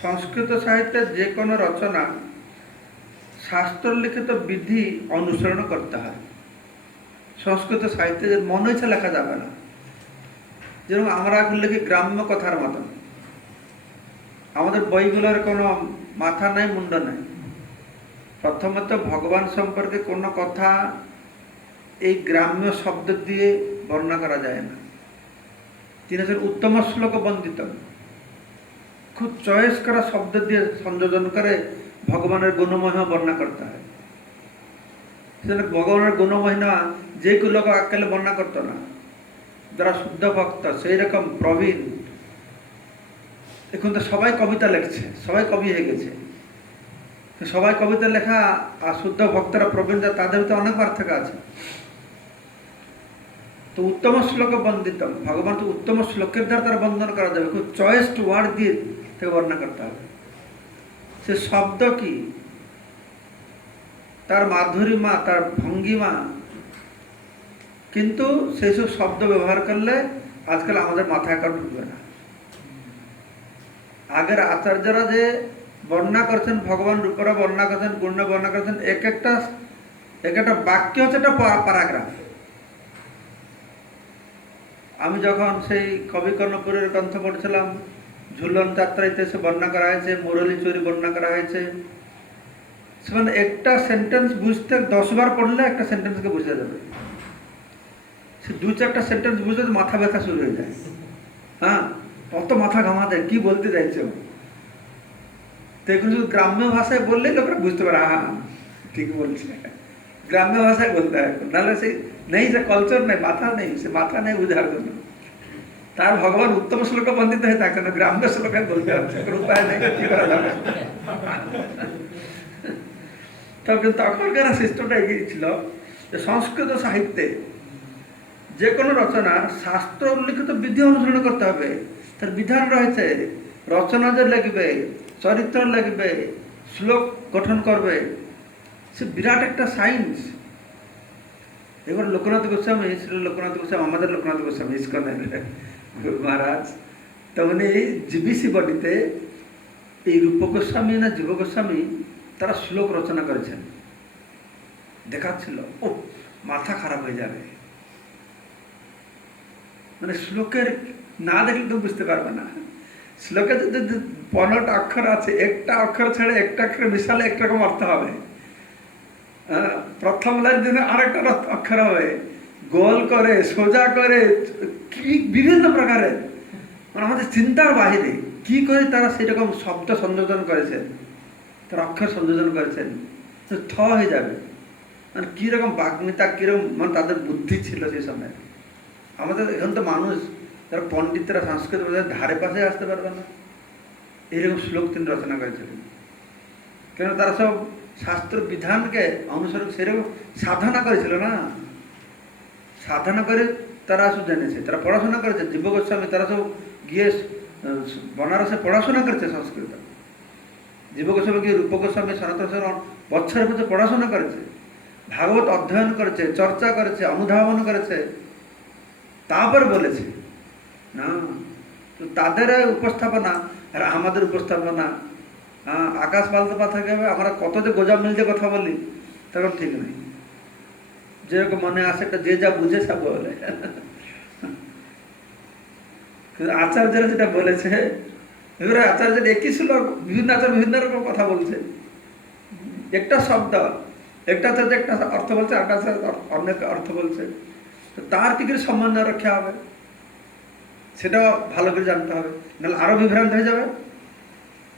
সংস্কৃত সাহিত্যের যে কোনো রচনা শাস্ত্রলিখিত বিধি অনুসরণ করতে হয়। সংস্কৃত সাহিত্যে যে মনে ইচ্ছা লেখা যাবে না। যেরকম আমরা এখন লিখি গ্রাম্য কথার মতন, আমাদের বইগুলোর কোনো মাথা নাই মুন্ড নাই। প্রথমত ভগবান সম্পর্কে কোনো কথা এই গ্রাম্য শব্দ দিয়ে বর্ণনা করা যায় না। তিনি হচ্ছেন উত্তম শ্লোক বন্দিত, খুব চয়েস করা শব্দ দিয়ে সংযোজন করে ভগবানের গুণমহিমা বর্ণনা করতে হয়। সেজন্য ভগবানের গুণমহিমা যে কেউ লোক আকালে বর্ণনা করতো না। যারা শুদ্ধ ভক্ত সেই রকম প্রবীণ, এখন তো সবাই কবিতা লিখছে, সবাই কবি হয়ে গেছে। সবাই কবিতা লেখা আর শুদ্ধ ভক্তরা প্রবীণ তাদের তো অনেক পার্থক্য আছে। তো উত্তম শ্লোক বন্দিত, ভগবান তো উত্তম শ্লোকের দ্বারা তার বন্ধন করা যাবে, খুব চয়েসড ওয়ার্ড দিয়ে তাকে বর্ণনা করতে হবে। সে শব্দ কি, তার মাধুরীমা, তার ভঙ্গিমা, কিন্তু সেই সব শব্দ ব্যবহার করলে আজকাল আমাদের মাথায় কারণ ঢুকবে না। আগের আচার্যরা যে বর্ণনা করছেন, ভগবান রূপরা বর্ণনা করছেন, গুণ বর্ণনা করছেন, এক একটা বাক্য হচ্ছে একটা প্যারাগ্রাফ। আমি যখন সেই কবি কর্ণপুরের গ্রন্থ পড়ছিলাম, ঝুলন যাত্রা ইতিহাসে বর্ণনা করা হয়েছে, মুরলী চুরি বর্ণনা করা হয়েছে। সেখানে একটা সেন্টেন্স বুঝতে 10 বার পড়লে একটা সেন্টেন্সকে বুঝতে যাবে। সে 2-4টা সেন্টেন্স বুঝতে মাথা ব্যথা শুরু হয়ে যায়। অত মাথা ঘামাতে কি বলতে চাইছে। তো এখন শুধু গ্রাম্য ভাষায় বললেই লোকরা বুঝতে পারে, ঠিক বলছে। গ্রাম্য ভাষায় বলতে হয়, নাহলে সেই নেই, যে কালচার নেই, মাথা নেই, সে মাথা নেই বুঝার জন্য। তার ভগবান উত্তম শ্লোক বন্দিত হয়ে থাকছে না, গ্রাম্য শ্লোকে বলতে হচ্ছে, উপায় নেই, কি করা যাবে। তখনকার সিস্টেমটা এগিয়ে ছিল যে সংস্কৃত সাহিত্যে যে কোনো রচনা শাস্ত্র উল্লিখিত বিধি অনুসরণ করতে হবে। তার বিধান রয়েছে, রচনা যে লিখবে, চরিত্র লিখবে, শ্লোক গঠন করবে, সে বিরাট একটা সায়েন্স। এবার লোকনাথ গোস্বামী, শ্রী লোকনাথ গোস্বামী, আমাদের লোকনাথ গোস্বামী ইস্কনের মহারাজ, তো উনি জিবিসি বডিতে এই রূপ গোস্বামী না জীব গোস্বামী তারা শ্লোক রচনা করেছেন। দেখাচ্ছিল, ও মাথা খারাপ হয়ে যাবে। মানে শ্লোকের না দেখলে তো বুঝতে পারবে না। শ্লোকে যদি 15টা অক্ষর আছে, একটা অক্ষর ছেড়ে একটা অক্ষর মিশালে একরকম অর্থ হবে। প্রথম লাইন দিনে আরেকটা অক্ষর হবে, গোল করে, সোজা করে, কি বিভিন্ন প্রকারের, মানে আমাদের চিন্তার বাহিরে কি করে তারা সেরকম শব্দ সংযোজন করেছেন, তার অক্ষর সংযোজন করেছেন, থ হয়ে যাবে। মানে কিরকম বাগ্মিতা, কিরকম মানে তাদের বুদ্ধি ছিল সেই সময়। আমাদের এখন তো মানুষ যারা পণ্ডিতরা সংস্কৃত ধারে পাশে আসতে পারবে না, এইরকম শ্লোক তিনি রচনা করেছিলেন। কেন তারা সব শাস্ত্র বিধানকে অনুসরণ সেরকম সাধনা করেছিল না, সাধনা করে তারা সব জেনেছে, তারা পড়াশোনা করেছে। জীব গোস্বামী তারা সব গিয়ে বনারসে পড়াশোনা করেছে সংস্কৃত। জীব গোস্বামী গিয়ে রূপ গোস্বামী সনাতন শরণ বছরের বছর পড়াশোনা করেছে, ভাগবত অধ্যয়ন করেছে, চর্চা করেছে, অনুধাবন করেছে, তারপর বলেছে না। তো তাদের উপস্থাপনা আর আমাদের উপস্থাপনা, আকাশ পাল্টে পাথা গেবে, আমরা কত যে গোজা মিলতে কথা বলি তখন ঠিক নেই। যেরকম মনে আসে একটা যে যা বুঝে সব বলে। কিন্তু আচার্যরা যেটা বলেছে, এবারে আচার্যের একই শ্লোক বিভিন্ন আচার্য বিভিন্ন রকম কথা বলছে। একটা শব্দ একটা আচার্য একটা অর্থ বলছে, একটা আচার্য অনেক অর্থ বলছে। তো তার কি করে সমন্বয় রক্ষা হবে সেটাও ভালো করে জানতে হবে, নাহলে আরো বিভ্রান্ত হয়ে যাবে।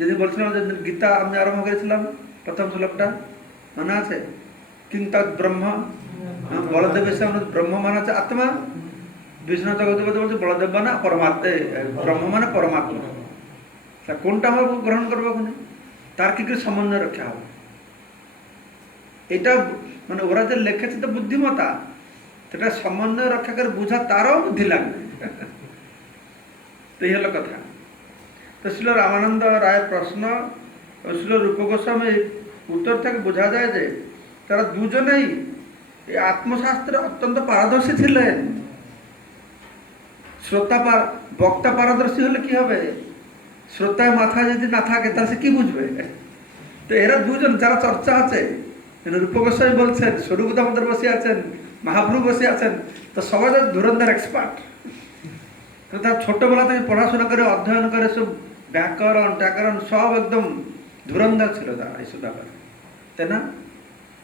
যদি বলছিলাম যে গীতা আমি আরম্ভ করেছিলাম, প্রথম শ্লোকটা মনে আছে? কিন্তু ব্রহ্ম, বলদেব ব্রহ্ম মানে হচ্ছে আত্মা, বিষ্ণু জগৎপতি বলছে বলদেব মানে পরমাত্মা, ব্রহ্ম মানে পরমাত্মা। কোনটা আমরা গ্রহণ করবো ওখানে, তার কি করে সমন্বয় রক্ষা হবে? এটা মানে ওরা যে লেখেছে তো বুদ্ধিমতা, সেটা সমন্বয় রক্ষা করে বোঝা তারও বুদ্ধি লাগবে। তো এই হলো কথা। তো ছিল রামানন্দ রায়ের প্রশ্ন ও ছিল রূপ গোস্বামীর উত্তর থেকে বোঝা যায় যে তারা দুজনেই এই আত্মশাস্ত্রে অত্যন্ত পারদর্শী ছিলেন। বক্তা পারদর্শী হলে কি হবে? শ্রোতায় মাথা যদি না থাকে তাহলে সে কি বুঝবে? তো এরা দুজন যারা চর্চা আছে, রূপ গোস্বামী বলছেন, স্বরূপ দামোদর বসে আছেন, মহাপ্রভু বসে আছেন, তো সবাই ধুরন্ধর এক্সপার্ট। তো তার ছোটবেলা থেকে পড়াশোনা করে অধ্যয়ন করে সব ব্যাকরণ ট্যাকরণ সব একদম ধুরন্ধর ছিল তারা এইসব ব্যাপারে, তাই না?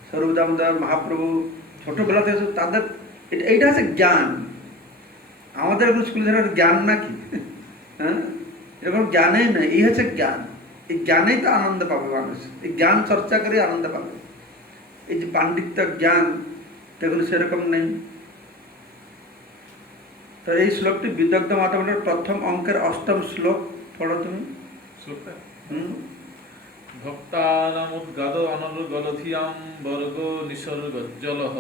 স্বরূপ দামোদর মহাপ্রভু ছোটবেলা থেকে তাদের এইটা হচ্ছে জ্ঞান। আমাদের এখন স্কুল জ্ঞান নাকি? হ্যাঁ, এরকম জ্ঞানেই নেই। এই হচ্ছে জ্ঞান। এই জ্ঞানেই তো আনন্দ পাবে মানুষ, এই জ্ঞান চর্চা করে আনন্দ পাবে। এই যে পাণ্ডিত্য জ্ঞান দেখুন সেরকম নেই। তো এই শ্লোকটি বিদগ্ধ মাতামণ্ডের প্রথম অঙ্কের অষ্টম শ্লোক পড়ো তুমি। ভক্তানামুদ্গাদ অনর্গলধিয়াম বর্গ নিসর্গজ্জলঃ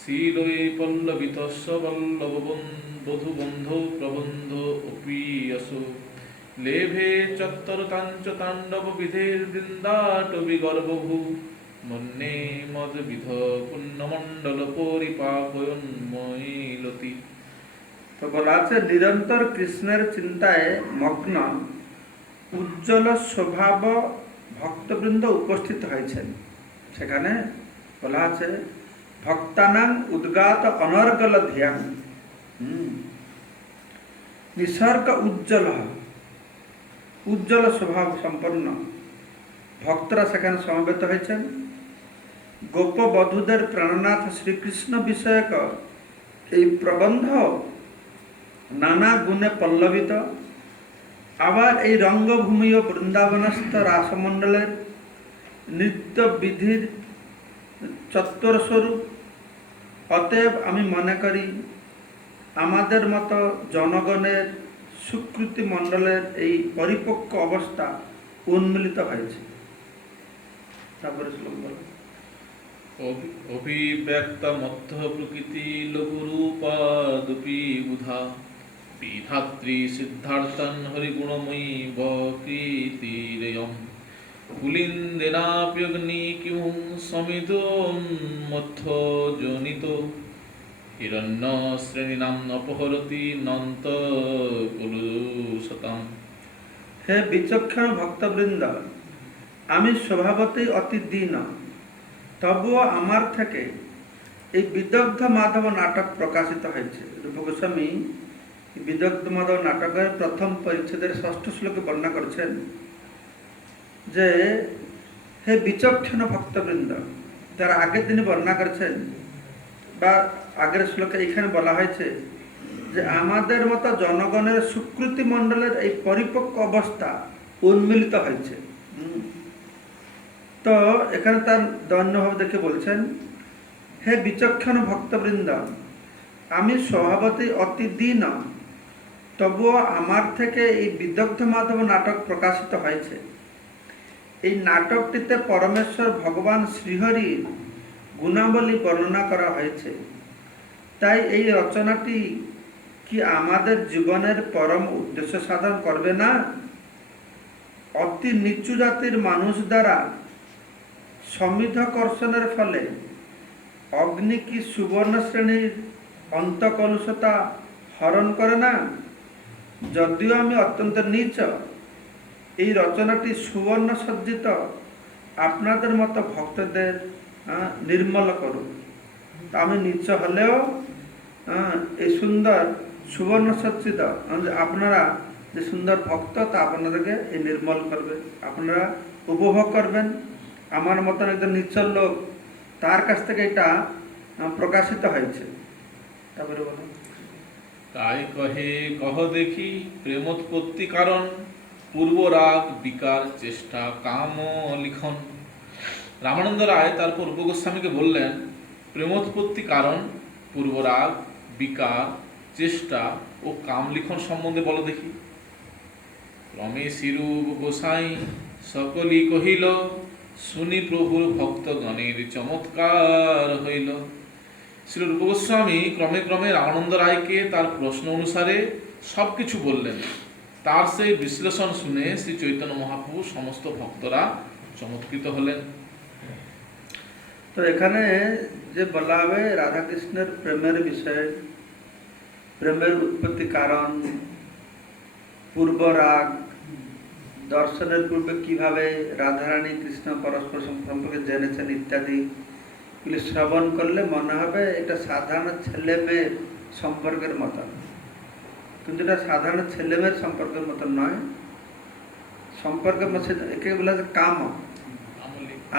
শীলই পল্লবিতস্য বল্লভ বধূবন্ধু প্রবন্ধ অপিয়সু লেভে চত্বরতাঞ্চ তাণ্ডব বিধের বৃন্দাটবি গর্বভূ মন্যে মদবিধ পুণ্যমণ্ডল পরিপাপয়ন্ময়ীলতি। তো বলা আছে নিরন্তর কৃষ্ণের চিন্তায় মগ্ন উজ্জ্বল স্বভাব ভক্তবৃন্দ উপস্থিত হয়েছেন। সেখানে বলা আছে ভক্তানাং উদ্গাত অনর্গল ধিয়াং নিসর্গ উজ্জ্বল, উজ্জ্বল স্বভাব সম্পন্ন ভক্তরা সেখানে সমবেত হয়েছেন। গোপবধূদের প্রাণনাথ শ্রীকৃষ্ণ বিষয়ক এই প্রবন্ধ নানা গুণে পল্লবিত। আবার এই রঙ্গভূমি ও বৃন্দাবনস্থ রাসমণ্ডলের নৃত্য বিধির চত্বর স্বরূপ। অতএব আমি মনে করি আমাদের মতো জনগণের সুকৃতি মণ্ডলের এই পরিপক্ক অবস্থা উন্মিলিত হয়েছে। তারপরে শ্লোক বলো। অভিব্যক্ত মধ্য প্রকৃতি লঘুরূপাদপি বুধা বিধাত্রী সিদ্ধার্থন হরিগুণময়ী বকৃতিরেয়ম কুলিন্দেনাপ্যগ্নি কিং সমিদোন্মথ্য জনিত হিরণ্য শ্রেণীনাম অপহরতি নন্ত কুলুশতম। হে বিচক্ষণ ভক্তবৃন্দ, আমি স্বভাবতই অতি দীন, তবুও আমার থেকে এই বিদগ্ধ মাধব নাটক প্রকাশিত হয়েছে। রূপ গোস্বামী বিদগ্ধ মাধব নাটকের প্রথম পরিচ্ছেদের ষষ্ঠ শ্লোকে বর্ণনা করছেন যে হে বিচক্ষণ ভক্তবৃন্দ। তার আগের দিনে বর্ণনা করছেন বা আগের শ্লোকে এখানে বলা হয়েছে যে আমাদের মতো জনগণের সুকৃতি মণ্ডলের এই পরিপক্ক অবস্থা উন্মিলিত হয়েছে। তো এখানে তার দৈন্যভাব দেখে বলছেন হে বিচক্ষণ ভক্তবৃন্দ, আমি স্বভাবতই অতি দীন, তবুও আমার থেকে এই বিদগ্ধ মাধব নাটক প্রকাশিত হয়েছে। এই নাটকটিতে পরমেশ্বর ভগবান শ্রীহরির গুণাবলী বর্ণনা করা হয়েছে। তাই এই রচনাটি কি আমাদের জীবনের পরম উদ্দেশ্য সাধন করবে না? অতি নিচু জাতির মানুষ দ্বারা সমিধকর্ষণের ফলে অগ্নি কি সুবর্ণ শ্রেণীর অন্তকলুষতা হরণ করে না? যদিও আমি অত্যন্ত নীচ, এই রচনাটি সুবর্ণ সজ্জিত আপনাদের মতো ভক্তদের নির্মল করুক। তা আমি নিচ হলেও এই সুন্দর সুবর্ণ সজ্জিত আপনারা যে সুন্দর ভক্ত, তা আপনাদেরকে এই নির্মল করবে, আপনারা উপভোগ করবেন। আমার মতন একজন নিচল লোক, তার কাছ থেকে এটা প্রকাশিত হয়েছে। তারপরে বলুন, তাই কহ দেখি প্রেমোৎপত্তি কারণ পূর্ব রাগ বিকার চেষ্টা কাম লিখন। রামানন্দ রায় তারপর রূপ গোস্বামীকে বললেন, প্রেমোৎপত্তি কারণ পূর্ব রাগ বিকার চেষ্টা ও কাম লিখন সম্বন্ধে বলো দেখি। ক্রমে শিরূপ গোসাই সকলই কহিল, শুনি প্রভুর ভক্তগণের চমৎকার হইল। শ্রী রূপ গোস্বামী ক্রমে ক্রমে রামানন্দ রায়কে তার প্রশ্ন অনুসারে সব কিছু বললেন। তার সেই বিশ্লেষণ শুনে শ্রী চৈতন্য মহাপ্রভু সমস্ত ভক্তরা চমৎকৃত হলেন। তো এখানে যে বলা হবে রাধাকৃষ্ণের প্রেমের বিষয়ে, প্রেমের উৎপত্তি কারণ, পূর্ব রাগ, দর্শনের পূর্বে কিভাবে রাধারানী কৃষ্ণ পরস্পর সম্পর্কে জেনেছেন ইত্যাদি এগুলি শ্রবণ করলে মনে হবে এটা সাধারণ ছেলে মেয়ের সম্পর্কের মতন, কিন্তু এটা সাধারণ ছেলে মেয়ের সম্পর্কের মতন নয়। সম্পর্কের মধ্যে একে বলা যায় কাম।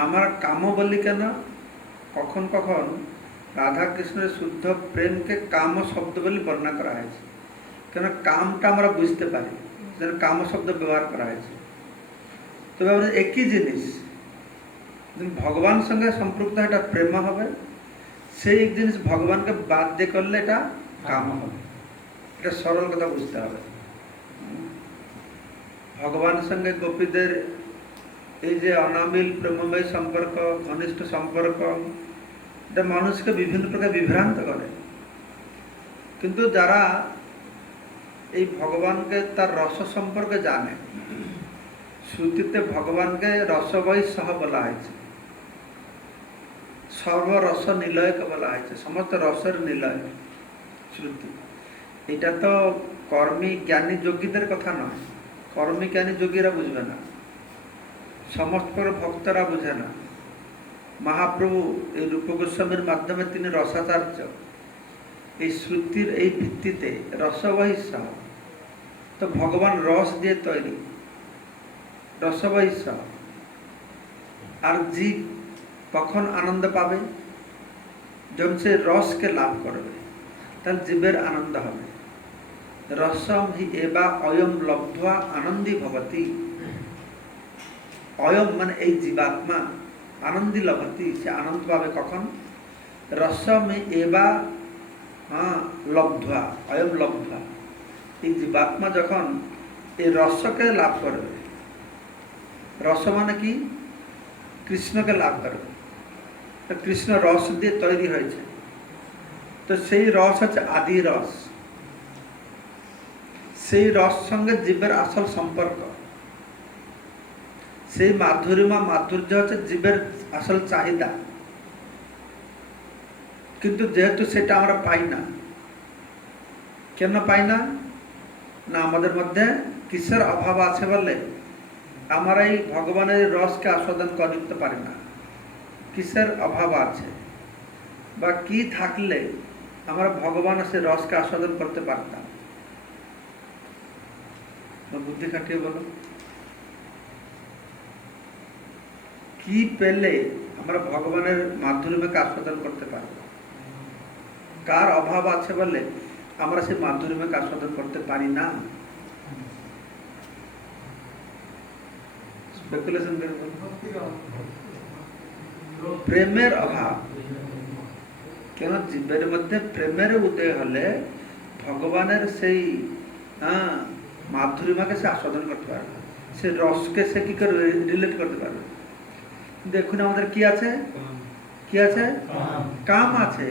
আমার কাম বলি কেন? কখন কখন রাধা কৃষ্ণের শুদ্ধ প্রেমকে কাম শব্দ বলে বর্ণনা করা হয়েছে, কেন কামটা আমরা বুঝতে পারি, যেন কাম শব্দ ব্যবহার করা হয়েছে। তবে একই জিনিস ভগবান সঙ্গে সম্পৃক্ত এটা প্রেম হবে, সেই জিনিস ভগবানকে বাদ দিয়ে করলে এটা কাম হবে। এটা সরল কথা বুঝতে হবে। ভগবানের সঙ্গে গোপীদের এই যে অনাবিল প্রেমময় সম্পর্ক, ঘনিষ্ঠ সম্পর্ক, এটা মানুষকে বিভিন্ন প্রকার বিভ্রান্ত করে। কিন্তু যারা এই ভগবানকে তার রস সম্পর্কে জানে, শ্রুতিতে ভগবানকে রসবৈ সহ বলা হয়েছে, সর্বরস নিলয়কে বলা হয়েছে, সমস্ত রসের নিলয় শ্রুতি। এটা তো কর্মী জ্ঞানী যোগীদের কথা নয়, কর্মী জ্ঞানী যোগীরা বুঝবে না, সমস্ত ভক্তরা বুঝে না। মহাপ্রভু এই রূপ গোস্বামীর মাধ্যমে তিনি রসাচার্য, এই শ্রুতির এই ভিত্তিতে রসবৈ সহ। তো ভগবান রস দিয়ে তৈরি, রসবৈ সহ। আর জীব কখন আনন্দ পাবে? যখন সে রসকে লাভ করবে, তাহলে জীবের আনন্দ হবে। রসম হি এবা অয়ম লব্ধ্বা আনন্দী ভবতি। অয়ম মানে এই জীবাত্মা, আনন্দী লভতি, সে আনন্দ পাবে কখন? রসম এবা লব্ধ্বা, অয়ম লব্ধ্বা। এই জীবাত্মা যখন এই রসকে লাভ করবে, রস মানে কি? কৃষ্ণকে লাভ করবে। কৃষ্ণ রস দিয়ে তৈরি হয়েছে, তো সেই রস হচ্ছে আদি রস। সেই রস সঙ্গে জীবের আসল সম্পর্ক, সেই মাধুরিমা মাধুর্য হচ্ছে জীবের আসল চাহিদা। কিন্তু যেহেতু সেটা আমরা পাই না, কেন পাই না? না আমাদের মধ্যে কিসের অভাব আছে বলে আমরা এই ভগবানের রসকে আস্বাদন করতে পারি না। কিসের অভাব আছে বা কি থাকলে আমরা ভগবানের সেই রসকে আস্বাদন করতে পারতাম? বুদ্ধি খাটিয়ে বলো, কি পেলে আমরা ভগবানের মাধুর্যকে আস্বাদন করতে পারব? কার অভাব আছে বলে আমরা সেই মাধুর্যকে আস্বাদন করতে পারি না? স্পেকুলেশন করে বলো। প্রেমের অভাব। কেন? জীবের মধ্যে প্রেমের উদয় হলে ভগবানের সেই মাধুর্যকে সে আস্বাদন করতে পারবে, সে রসকে সে কি করে রিলেট করতে পারবে। দেখুন আমাদের কি আছে? কি আছে? কাম আছে।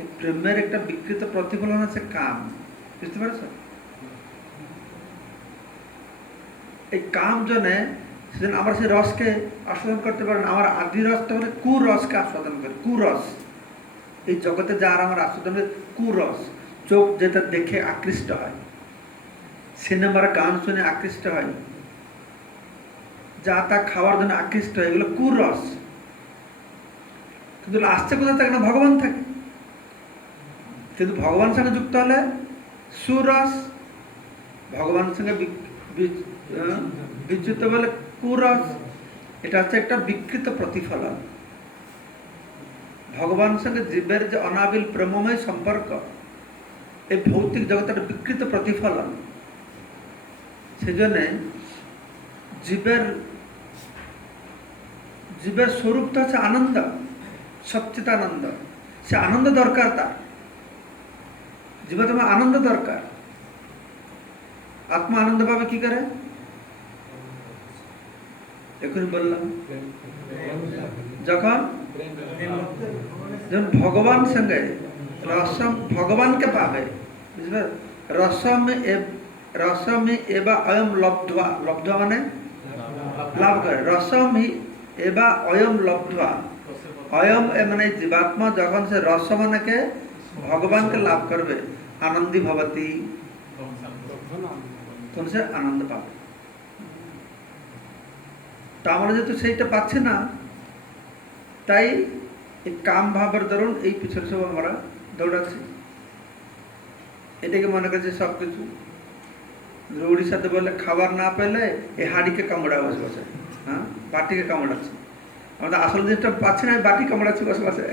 এই প্রেমের একটা বিকৃত প্রতিফলন আছে কাম, বুঝতে পারছো? এই কাম জনে সেদিন আমরা সেই রসকে আস্বাদন করতে পারি না। আমার আদি রসটা হলে কুরসকে আস্বাদন করি, কুরস। এই জগতে যার আমার আস্বাদন করে কুরস, চোখ যেটা দেখে আকৃষ্ট হয়, সিনেমার গান শুনে আকৃষ্ট হয়, যা তা খাওয়ার জন্য আকৃষ্ট হয়, এগুলো কুরস। কিন্তু আসছে কোথা থাকে না? ভগবান থাকে। কিন্তু ভগবান সঙ্গে যুক্ত হলে সুরস, ভগবানের সঙ্গে বিচ্যুত বলে কুরস। এটা হচ্ছে একটা বিকৃত প্রতিফলন। ভগবানের সঙ্গে জীবের যে অনাবিল প্রেমময় সম্পর্ক, এই ভৌতিক জগতের বিকৃত প্রতিফলন। সেজন্য জীবের স্বরূপটা হচ্ছে আনন্দ, সচ্চিত আনন্দ। সে আনন্দ দরকার তার জীবে, তোমার আনন্দ দরকার। আত্মা আনন্দ পাবে কি করে? এখনই বললাম, যখন ভগবান সঙ্গে রসম, ভগবানকে পাবে, বুঝলে? রসমে এবা অয়ম লব্ধা, লব্ধা মানে লাভ করে। রসমই এবা অয়ম লব্ধা, অয়ম মানে জীবাত্মা যখন সে রসমানকে ভগবানকে লাভ করবে, আনন্দী ভবতি, তখন সে আনন্দ পাবে। তা আমরা যেহেতু সেইটা পাচ্ছি না, তাই এই কাম ভাবের ধরুন এই পিছনে সব আমরা দৌড়াচ্ছি। এটাকে মনে করছে সবকিছু। উড়িষ্যাতে বলে খাবার না পেলে এই হাঁড়িকে কামড়া বসে বসে, হ্যাঁ, বাটিকে কামড়াচ্ছে। আমাদের আসল জিনিসটা পাচ্ছি না, বাটি কামড়াচ্ছি বসে বসে।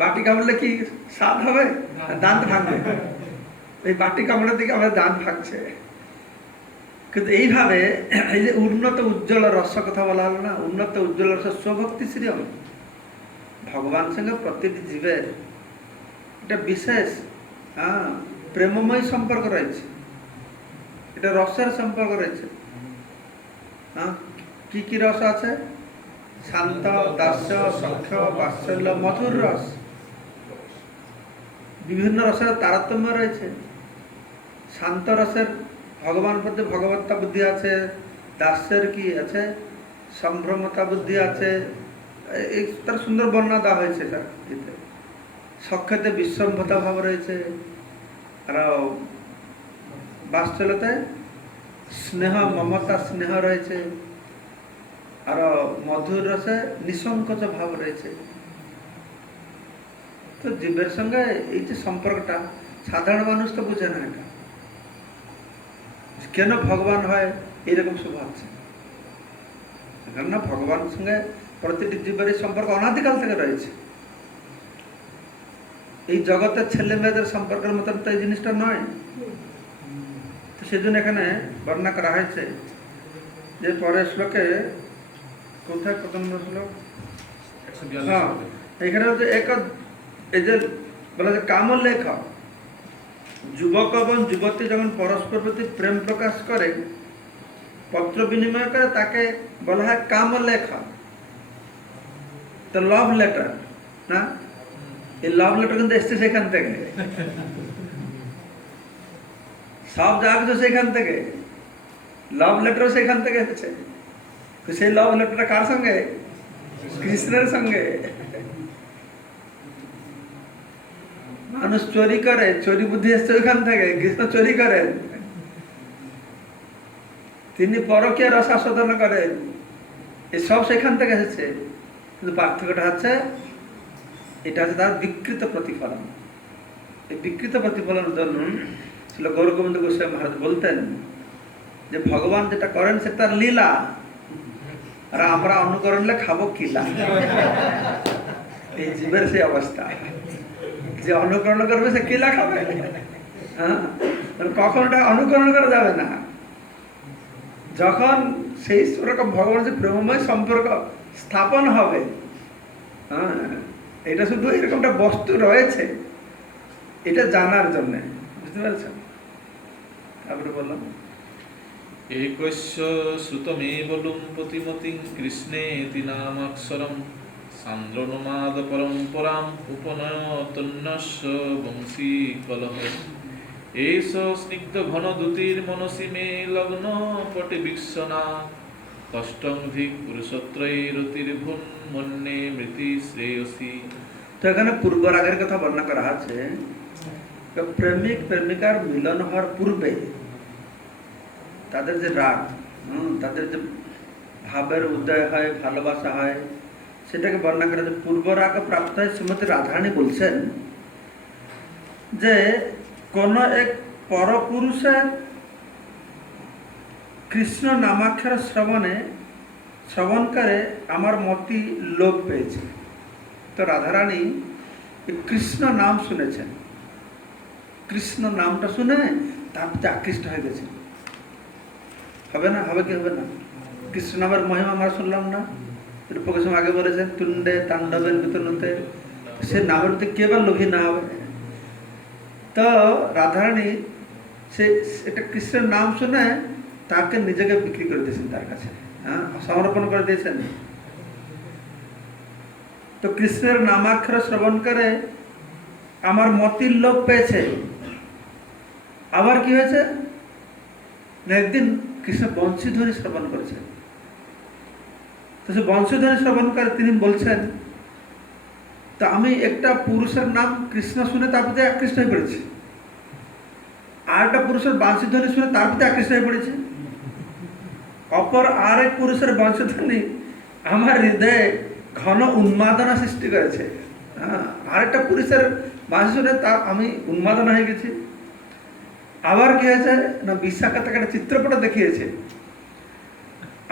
বাটি কামড়লে কি স্বাদ হবে? দাঁত ভাঙবে। এই বাটি কামড়ার দিকে আমাদের দাঁত ভাঙছে। কিন্তু এইভাবে এই যে উন্নত উজ্জ্বল রস কথা বলা হলো না, উন্নত উজ্জ্বল রস স্বভক্তি শ্রীয়ম, ভগবান সঙ্গে প্রতিটি জীবের এটা বিশেষ প্রেমময় সম্পর্ক রয়েছে, এটা রসের সম্পর্ক রয়েছে। কি কি রস আছে? শান্ত, দাস্য, সখ্য, বাৎসল্য, মধুর রস। বিভিন্ন রসের তারতম্য রয়েছে। শান্ত রসের ভগবান প্রতি ভগবত্তা বুদ্ধি আছে, দাস্যের কি আছে? সম্ভ্রমতা বুদ্ধি আছে। এই তার সুন্দর বর্ণনা দেওয়া হয়েছে তার দিতে। সখ্যতে বিশ্বম্ভতা ভাব রয়েছে, আর বাৎসল্যতে স্নেহ, মমতা, স্নেহ রয়েছে, আর মধুর রসে নিঃসংকোচ ভাব রয়েছে। তো জীবের সঙ্গে এই যে সম্পর্কটা, সাধারণ মানুষ তো বুঝে না এটা। কেন ভগবান হয় এইরকম সব ভাবছে? কেননা ভগবানের সঙ্গে প্রতিটি জীবের সম্পর্ক অনাদিকাল থেকে রয়েছে। এই জগতের ছেলে মেয়েদের সম্পর্কের মতন তো এই জিনিসটা নয়। তো সেজন্য এখানে বর্ণনা করা হয়েছে যে পরের শ্লোকে, কোথায় কত নম্বর শ্লোক? হ্যাঁ, এখানে হচ্ছে এই যে বলা যায় কাম লেখ, যুবক এবং যুবতী যখন পরস্পর প্রতি প্রেম প্রকাশ করে, পত্র বিনিময় করে, তাকে বলা হয় কাম লেখ, তো লাভ লেটার না। এই লাভ লেটার কিন্তু এসছে সেখান থেকে, সব যা কিছু সেখান থেকে, লাভ লেটারও সেখান থেকে এসেছে। সেই লাভ লেটারটা কার সঙ্গে? কৃষ্ণের সঙ্গে। মানুষ চুরি করে, চুরি বুদ্ধি এসছে ওইখান থেকে। কৃষ্ণ চুরি করেন, তিনি পরকীয়া রস আস্বাদন করেন, এসব সেখান থেকে এসেছে। কিন্তু পার্থক্যটা হচ্ছে, এটা হচ্ছে তার বিকৃত প্রতিফলন। এই বিকৃত প্রতিফলনের জন্য ছিল গৌরগোবিন্দ গোস্বামী মহারাজ বলতেন যে ভগবান যেটা করেন সেটা তার লীলা, আর আমরা অনুকরণলে খাবো কিলা। এই জীবের সেই অবস্থা, যে অনুকরণ করবে সে কিলা খাবে। হ্যাঁ, কখন এটা অনুকরণ করা যাবে না? যখন সেই রকম ভগবান যে প্রেমময় সম্পর্ক স্থাপন হবে। হ্যাঁ, এটা শুধু এরকমটা বস্তু রয়েছে এটা জানার জন্য, বুঝতে পারছেন? তারপরে বললাম একস্য শ্রুতমেব লুম প্রতিমতিং কৃষ্ণেতি নামাক্ষরম সান্দ্রনমাদ পরম্পরাম উপনয়তন্যস্য বংশী কলহ এষ স্নিগ্ধ ঘন দ্যুতির মনসি মে লগ্ন পটে বিশ্বনা কষ্টং ধিক পুরুষত্রৈরতির্ভুন মন্যে মৃতি শ্রেয়সী। তো এখানে পূর্ব রাগের কথা বর্ণনা করা আছে। তো প্রেমিক প্রেমিকার মিলন হওয়ার পূর্বে তাদের যে রাগ, তাদের যে ভাবের উদয় হয়, ভালোবাসা হয়, সেটাকে বর্ণনা করে যে পূর্ব রাগ প্রাপ্ত হয়। শ্রীমতী রাধারানী বলছেন যে কোন এক পরপুরুষের কৃষ্ণ নামাক্ষর শ্রবণ করে আমার মতি লোভ পেয়েছে। তো রাধারানী কৃষ্ণ নাম শুনেছেন, কৃষ্ণ নামটা শুনে তার প্রতি আকৃষ্ট হয়ে গেছে। হবে না? হবে কি হবে না? কৃষ্ণ নামের মহিমা আমরা শুনলাম না? রূপক গোস্বামী আগে বলেছেন তুণ্ডে তাণ্ডবের বিতরণতে, সে নামের প্রতি কে বা লোভী না হবে? তো রাধারানী সে এটা কৃষ্ণের নাম শুনে তাকে নিজেকে বিক্রি করে দিয়েছেন, তার কাছে সমর্পণ করে দিয়েছেন। তো কৃষ্ণের নামাক্ষর শ্রবণ করে আমার মতির লোভ পেয়েছে। আবার কি হয়েছে না, একদিন কৃষ্ণ বংশীধ্বনি শ্রবণ করেছেন। তো সে বংশীধ্বনি শ্রবণ করে তিনি বলছেন, তা আমি একটা পুরুষের নাম কৃষ্ণ শুনে তার প্রতি আকৃষ্ট হয়ে পড়েছি, আর একটা পুরুষের বংশীধ্বনি শুনে তার প্রতি আকৃষ্ট হয়ে পড়েছে। অপর আর এক পুরুষের বংশধ্বনি আমার হৃদয়ে ঘন উন্মাদনা সৃষ্টি করেছে। আরেকটা পুরুষের বাঁশি শুনে তা আমি উন্মাদনা হয়ে গেছি। আবার কি হয়েছে না, বিশাখা তাকে একটা চিত্রপট দেখিয়েছে।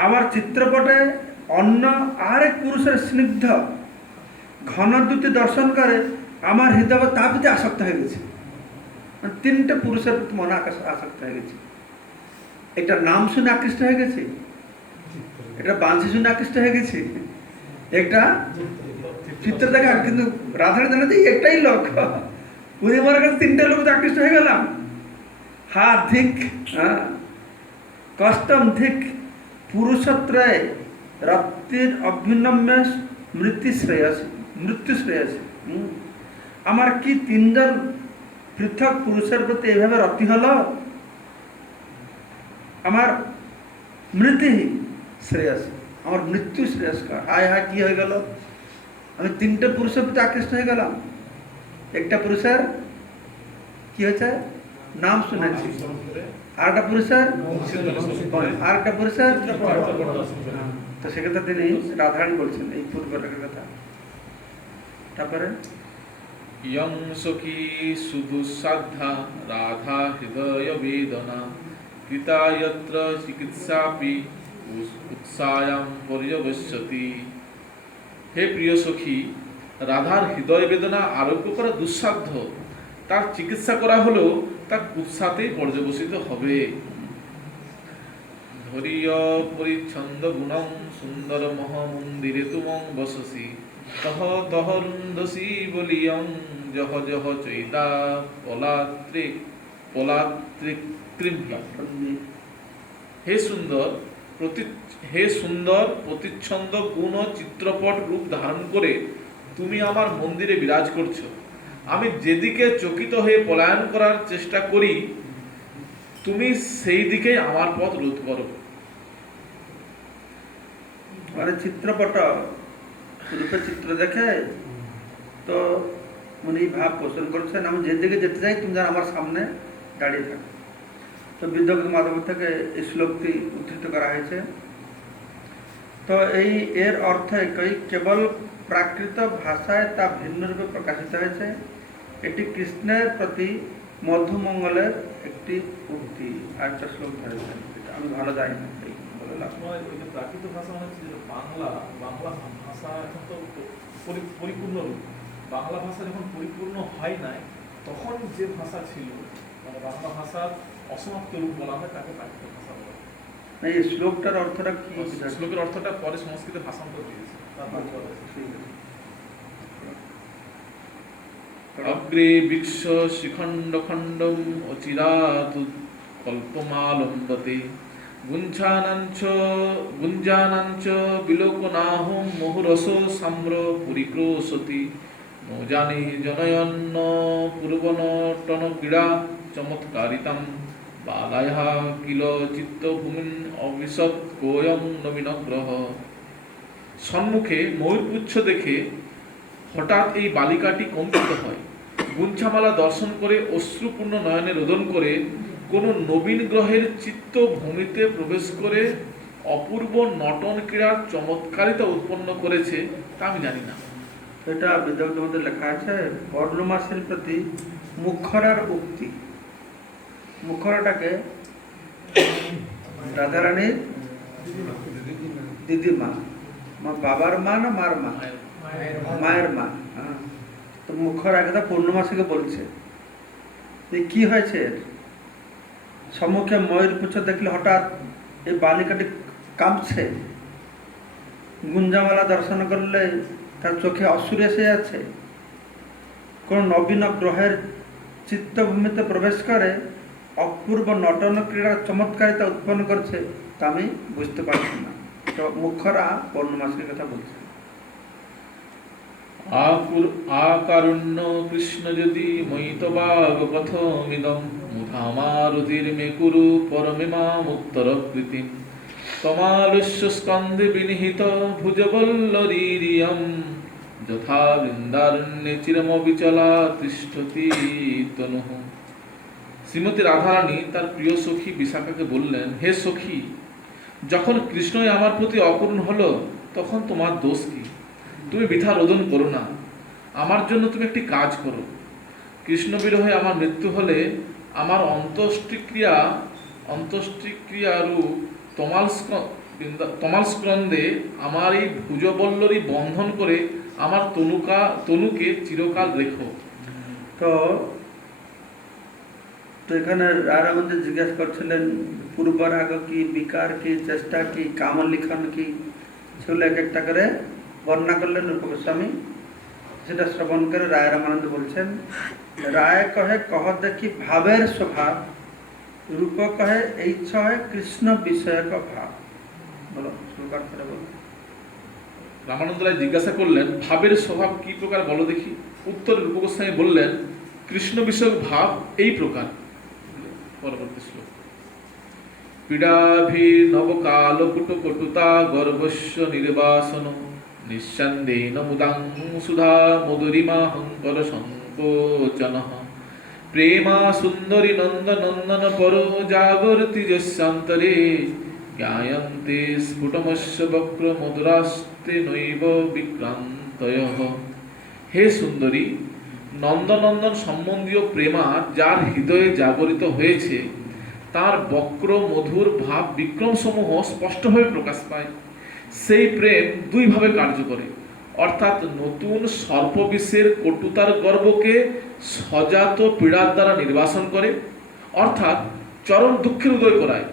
আবার চিত্রপটে অন্য আরেক পুরুষের স্নিগ্ধ ঘনদ্যুতি দর্শন করে আমার হৃদয় তার প্রতি আসক্ত হয়ে গেছে। তিনটে পুরুষের প্রতি মনে আসক্ত হয়ে গেছে। এটা নাম শুনে আকৃষ্ট হয়ে গেছে, এটা বাঁশি শুনে আকৃষ্ট হয়ে গেছে, একটা চিত্র দেখা। কিন্তু রাধারানী জানে একটাই লোক, উনি মনে করেন তিনটে লোক আকৃষ্ট হয়ে গেলাম। ধিক কষ্টম ধিক পুরুষত্রয় রক্তির অভিনম্য মৃত্যু শ্রেয়সী। আমার কি তিনজন পৃথক পুরুষের প্রতি এভাবে রতি হলো, আমার মৃত্যু শ্রেয়স, আমার মৃত্যু শ্রেয়স্কর। হায় হায় কি হয়ে গেল, আমি তিনটে পুরুষের প্রতি আকৃষ্ট হয়ে গেলাম। একটা পুরুষের কি হয়েছে নাম শুনেছি, আরেকটা পুরুষের আরেকটা পুরুষের। তো সেক্ষেত্রে তিনি রাধারানী বলছেন এই পূর্বের কথা। তারপরে ইয়ং সখী সুদুঃসাধ্যা রাধা হৃদয় বেদনা কৃতায়ত্র চিকিৎসাপি উৎসায়াম পর্যবস্যতি। হে প্রিয় সখী, রাধার হৃদয় বেদনা আরোগ্য করা দুঃসাধ্য, তার চিকিৎসা করা হলেও তা কুৎসাতেই পর্যবসিত হবে। ধৈর্য পরিচ্ছন্দ গুণং সুন্দর মহ মন্দিরে তুমং বসসি তহ তহ রুন্দসি বলিয়ং জহ জহ চৈতা পলাত্রিক্রিম্ভি। হে সুন্দর প্রতিচ্ছন্দ গুণ ও চিত্রপট রূপ ধারণ করে তুমি আমার মন্দিরে বিরাজ করছো। আমি যেদিকে চকিত হয়ে পলায়ন করার চেষ্টা করি তুমি সেই দিকে আমার পথ রোধ করো। মানে চিত্রপট রূপে চিত্র দেখে তো উনি ভাব পোষণ করছেন, আমি যেদিকে যেতে চাই তুমি যেন আমার সামনে দাঁড়িয়ে থাকো। তো বিদ্যুৎ মাধব থেকে এই শ্লোকটি উদ্ধৃত করা হয়েছে। তো এর অর্থ কেবল প্রাকৃত ভাষায় তা ভিন্ন রূপে প্রকাশিত হয়েছে। এটি কৃষ্ণের প্রতি মধুমঙ্গলের একটি উক্তি। আরেকটা শ্লোক ধরেছেন, আমি ভালো জানি না বললাম। প্রাকৃত ভাষা মানে হচ্ছে বাংলা ভাষা এখন তো পরিপূর্ণ রূপ। বাংলা ভাষা যখন পরিপূর্ণ হয় নাই তখন যে ভাষা ছিল মানে বাংলা ভাষার অসমাপ্ত রূপ বলা হয়, তাকে প্রাকৃত ভাষা বলা হয়। এই শ্লোকটার অর্থটা কি? শ্লোকের অর্থটা পরে সংস্কৃতে ভাষান্তর হয়েছে। অগ্রে বৃক্ষ শিখণ্ড খণ্ডম অচিরাৎ কল্পমালম্বতে গুঞ্জানাঞ্চ বিলোকনাহং মুহুরস সাম্র পরিক্রোশতি নৌজানি জনয়ন্ন পূর্বনটন ক্রীড়া চমৎকারিতাম বালায়া কিল চিত্তভূমিন অবিশৎ কোয়ং নবীন গ্রহ। সম্মুখে ময়ূরপুচ্ছ দেখে হঠাৎ এই বালিকাটি কম্পিত হয়, গুঞ্ছামালা দর্শন করে অশ্রুপূর্ণ নয়নে রোদন করে কোন নবীন গ্রহের চিত্ত ভূমিতে প্রবেশ করে অপূর্ব নটন ক্রীড়ার চমৎকারিতা উৎপন্ন করেছে তা আমি জানি না। এটা বেদগ্ধের মধ্যে লেখা আছে পৌর্ণমাসীর প্রতি মুখরার উক্তি। মুখরাটাকে রাধারানীর দিদিমা, বাবার মা না মার মা? মায়ের মা। হ্যাঁ, তো মুখরা কথা পূর্ণমাসীকে বলছে যে কি হয়েছে এর? সম্মুখে ময়ূরপুচ্ছ দেখলে হঠাৎ এই বালিকাটি কাঁপছে, গুঞ্জামালা দর্শন করলে তার চোখে অশ্রু এসে যাচ্ছে, কোন নবীন গ্রহের চিত্তভূমিতে প্রবেশ করে অপূর্ব নটন ক্রীড়ার চমৎকারিতা উৎপন্ন করছে তা আমি বুঝতে পারছি না। তো মুখরা পৌর্ণমাসীর কথা বলছে। আকারুণ্য কৃষ্ণ যদি ময়িতবাগ কথমিদম মুধামারুতির মে কুরু পরমিমামুত্তর কৃতিম তমালস্য স্কন্ধে বিনিহিত ভুজবল্লরীরিয়ম যথা বৃন্দারণ্যে চিরমবিচলা তিষ্ঠতি তনুঃ। শ্রীমতী রাধারানী তার প্রিয় সখী বিশাখাকে বললেন, হে সখী, যখন কৃষ্ণই আমার প্রতি অকরুণ হলো তখন তোমার দোষ কি? তুমি বৃথা রোদন করো না, আমার জন্য তুমি একটি কাজ করো। কৃষ্ণ বিরহে আমার মৃত্যু হলে আমার অন্ত্যেষ্টিক্রিয়ারূপ তমালস্কন্ধে আমার এই ভুজবল্লরী বন্ধন করে আমার তনুকে চিরকাল রেখো। তো এখানে রাধারমণজি জিজ্ঞেস করছিলেন পূর্বরাগ কি, বিকার কি, চেষ্টা কি, কামলিখন কি, সেগুলো এক একটা করে বর্ণনা করলেন রূপ গোস্বামী। সেটা শ্রবণ করে রায় রামানন্দ বলছেন, রায় কহে কহ দেখি ভাবের স্বভাব, রূপ কহে এই ছয় কৃষ্ণ বিষয়ক ভাব। বলো, সুকার করে বলো। রামানন্দ রায় জিজ্ঞাসা করলেন, ভাবের স্বভাব কি প্রকার বলো দেখি। উত্তরে রূপ গোস্বামী বললেন, কৃষ্ণ বিষয়ক ভাব এই প্রকার। পরবর্তী শ্লোক। পীড়াভির্নবকাল কুটকটুতা গর্ভস্য নির্বাসন নিঃসন্দেন মুদাং সুধা মধুরিমা হংকর সংকোচনঃ প্রেমা সুন্দরী নন্দনন্দন পরো জাগরতি যস্যান্তরে জ্ঞায়ন্তে স্ফুটমস্য বক্র মধুরাস্তে নৈব বিক্রান্তয়ঃ। হে সুন্দরী, নন্দনন্দন সম্বন্ধীয় প্রেমা যার হৃদয়ে জাগরিত হয়েছে তার বক্র মধুর ভাব বিক্রম সমূহ স্পষ্টভাবে প্রকাশ পায়। সেই প্রেম দুইভাবে কার্য করে, অর্থাৎ নতুন সর্পবিষের কটুতার গর্বকে সজাত পীড়ার দ্বারা নির্বাসন করে, অর্থাৎ চরম দুঃখের উদয় করায়।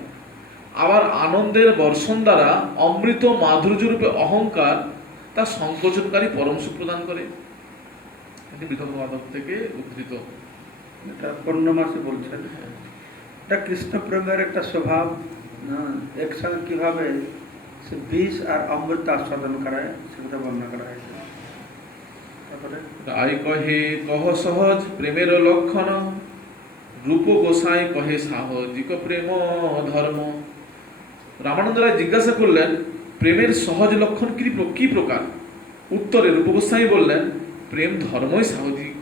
আবার আনন্দের বর্ষণ দ্বারা অমৃত মাধুর্যরূপে অহংকার তা সংকোচনকারী পরমসুখ প্রদান করে। এটি বিধবা মাধব থেকে উদ্ধৃত। এটা পূর্ণমাসী বলছেন, এটা কৃষ্ণ প্রেমের একটা স্বভাব। একসঙ্গে কিভাবে সে বিষ আর অমৃত আস্বাদন করায় সেটা বর্ণনা করা হয়েছে। তারপরে রায় কহে কহ সহজ প্রেমের লক্ষণ, রূপ গোসাই কহে সাহজিক প্রেম ধর্ম। রামানন্দ রায় জিজ্ঞাসা করলেন, প্রেমের সহজ লক্ষণ কি প্রকার? উত্তরে রূপ গোস্বামী বললেন, প্রেম ধর্মই সাহজিক।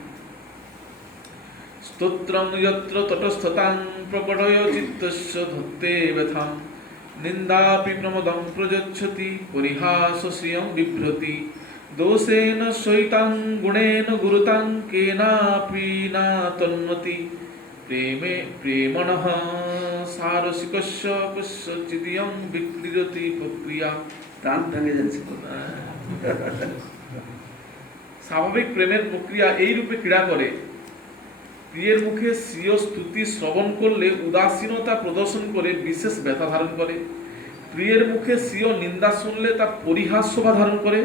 স্তোত্রং যত্র তটস্থতাং প্রকটয় চিত্তস্য ধত্তে ব্যথাং নিন্দাপি প্রমদং প্রযচ্ছতি পরিহাস শ্রিয়ং বিভ্রতি দোষেন সহিতাং গুণেন গুরুতাং কেনাপি না তন্মতি প্রেমে প্রেমণঃ সারসিকস্য কস্যচিদিয়ং বিক্রিয়তি প্রক্রিয়া। প্রাণ ভেঙে যাচ্ছে। স্বাভাবিক প্রেমের প্রক্রিয়া এই রূপে ক্রীড়া করে। প্রিয়ের মুখে স্বীয় স্তুতি শ্রবণ করলে উদাসীনতা প্রদর্শন করে বিশেষ ব্যথা ধারণ করে। প্রিয়ের মুখে স্বীয় নিন্দা শুনলে তা পরিহাস শোভা ধারণ করে,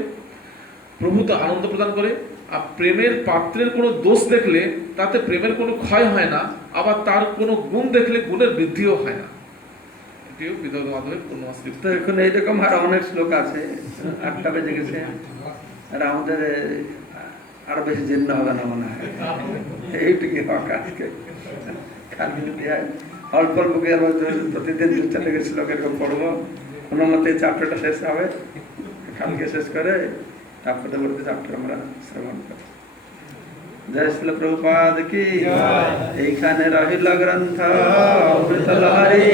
প্রভূত আনন্দ প্রদান করে। আর প্রেমের পাত্রের কোনো দোষ দেখলে তাতে প্রেমের কোনো ক্ষয় হয় না, আবার তার কোনো গুণ দেখলে গুণের বৃদ্ধিও হয় না। প্রিয় বিধব মাধবের পূর্ণমাসী। তো এখন এইরকম আর অনেক শ্লোক আছে। 8টা বেজে গেছে, আর আমাদের আরো বেশি জীর্ণ হবে না মনে হয়। এইটুকু হোক আজকে, কালকে যদি হয় অল্প অল্প করে আবার প্রতিদিন 2-4 থেকে শ্লোক এরকম পড়বো, কোনো মতে চ্যাপ্টারটা শেষ হবে, কালকে শেষ করে তারপরে পরবর্তী চ্যাপ্টার আমরা শ্রবণ করি। জয় শ্রীল প্রভুপাদ কি। এইখানে রহিল গ্রন্থ অমৃত লহরী।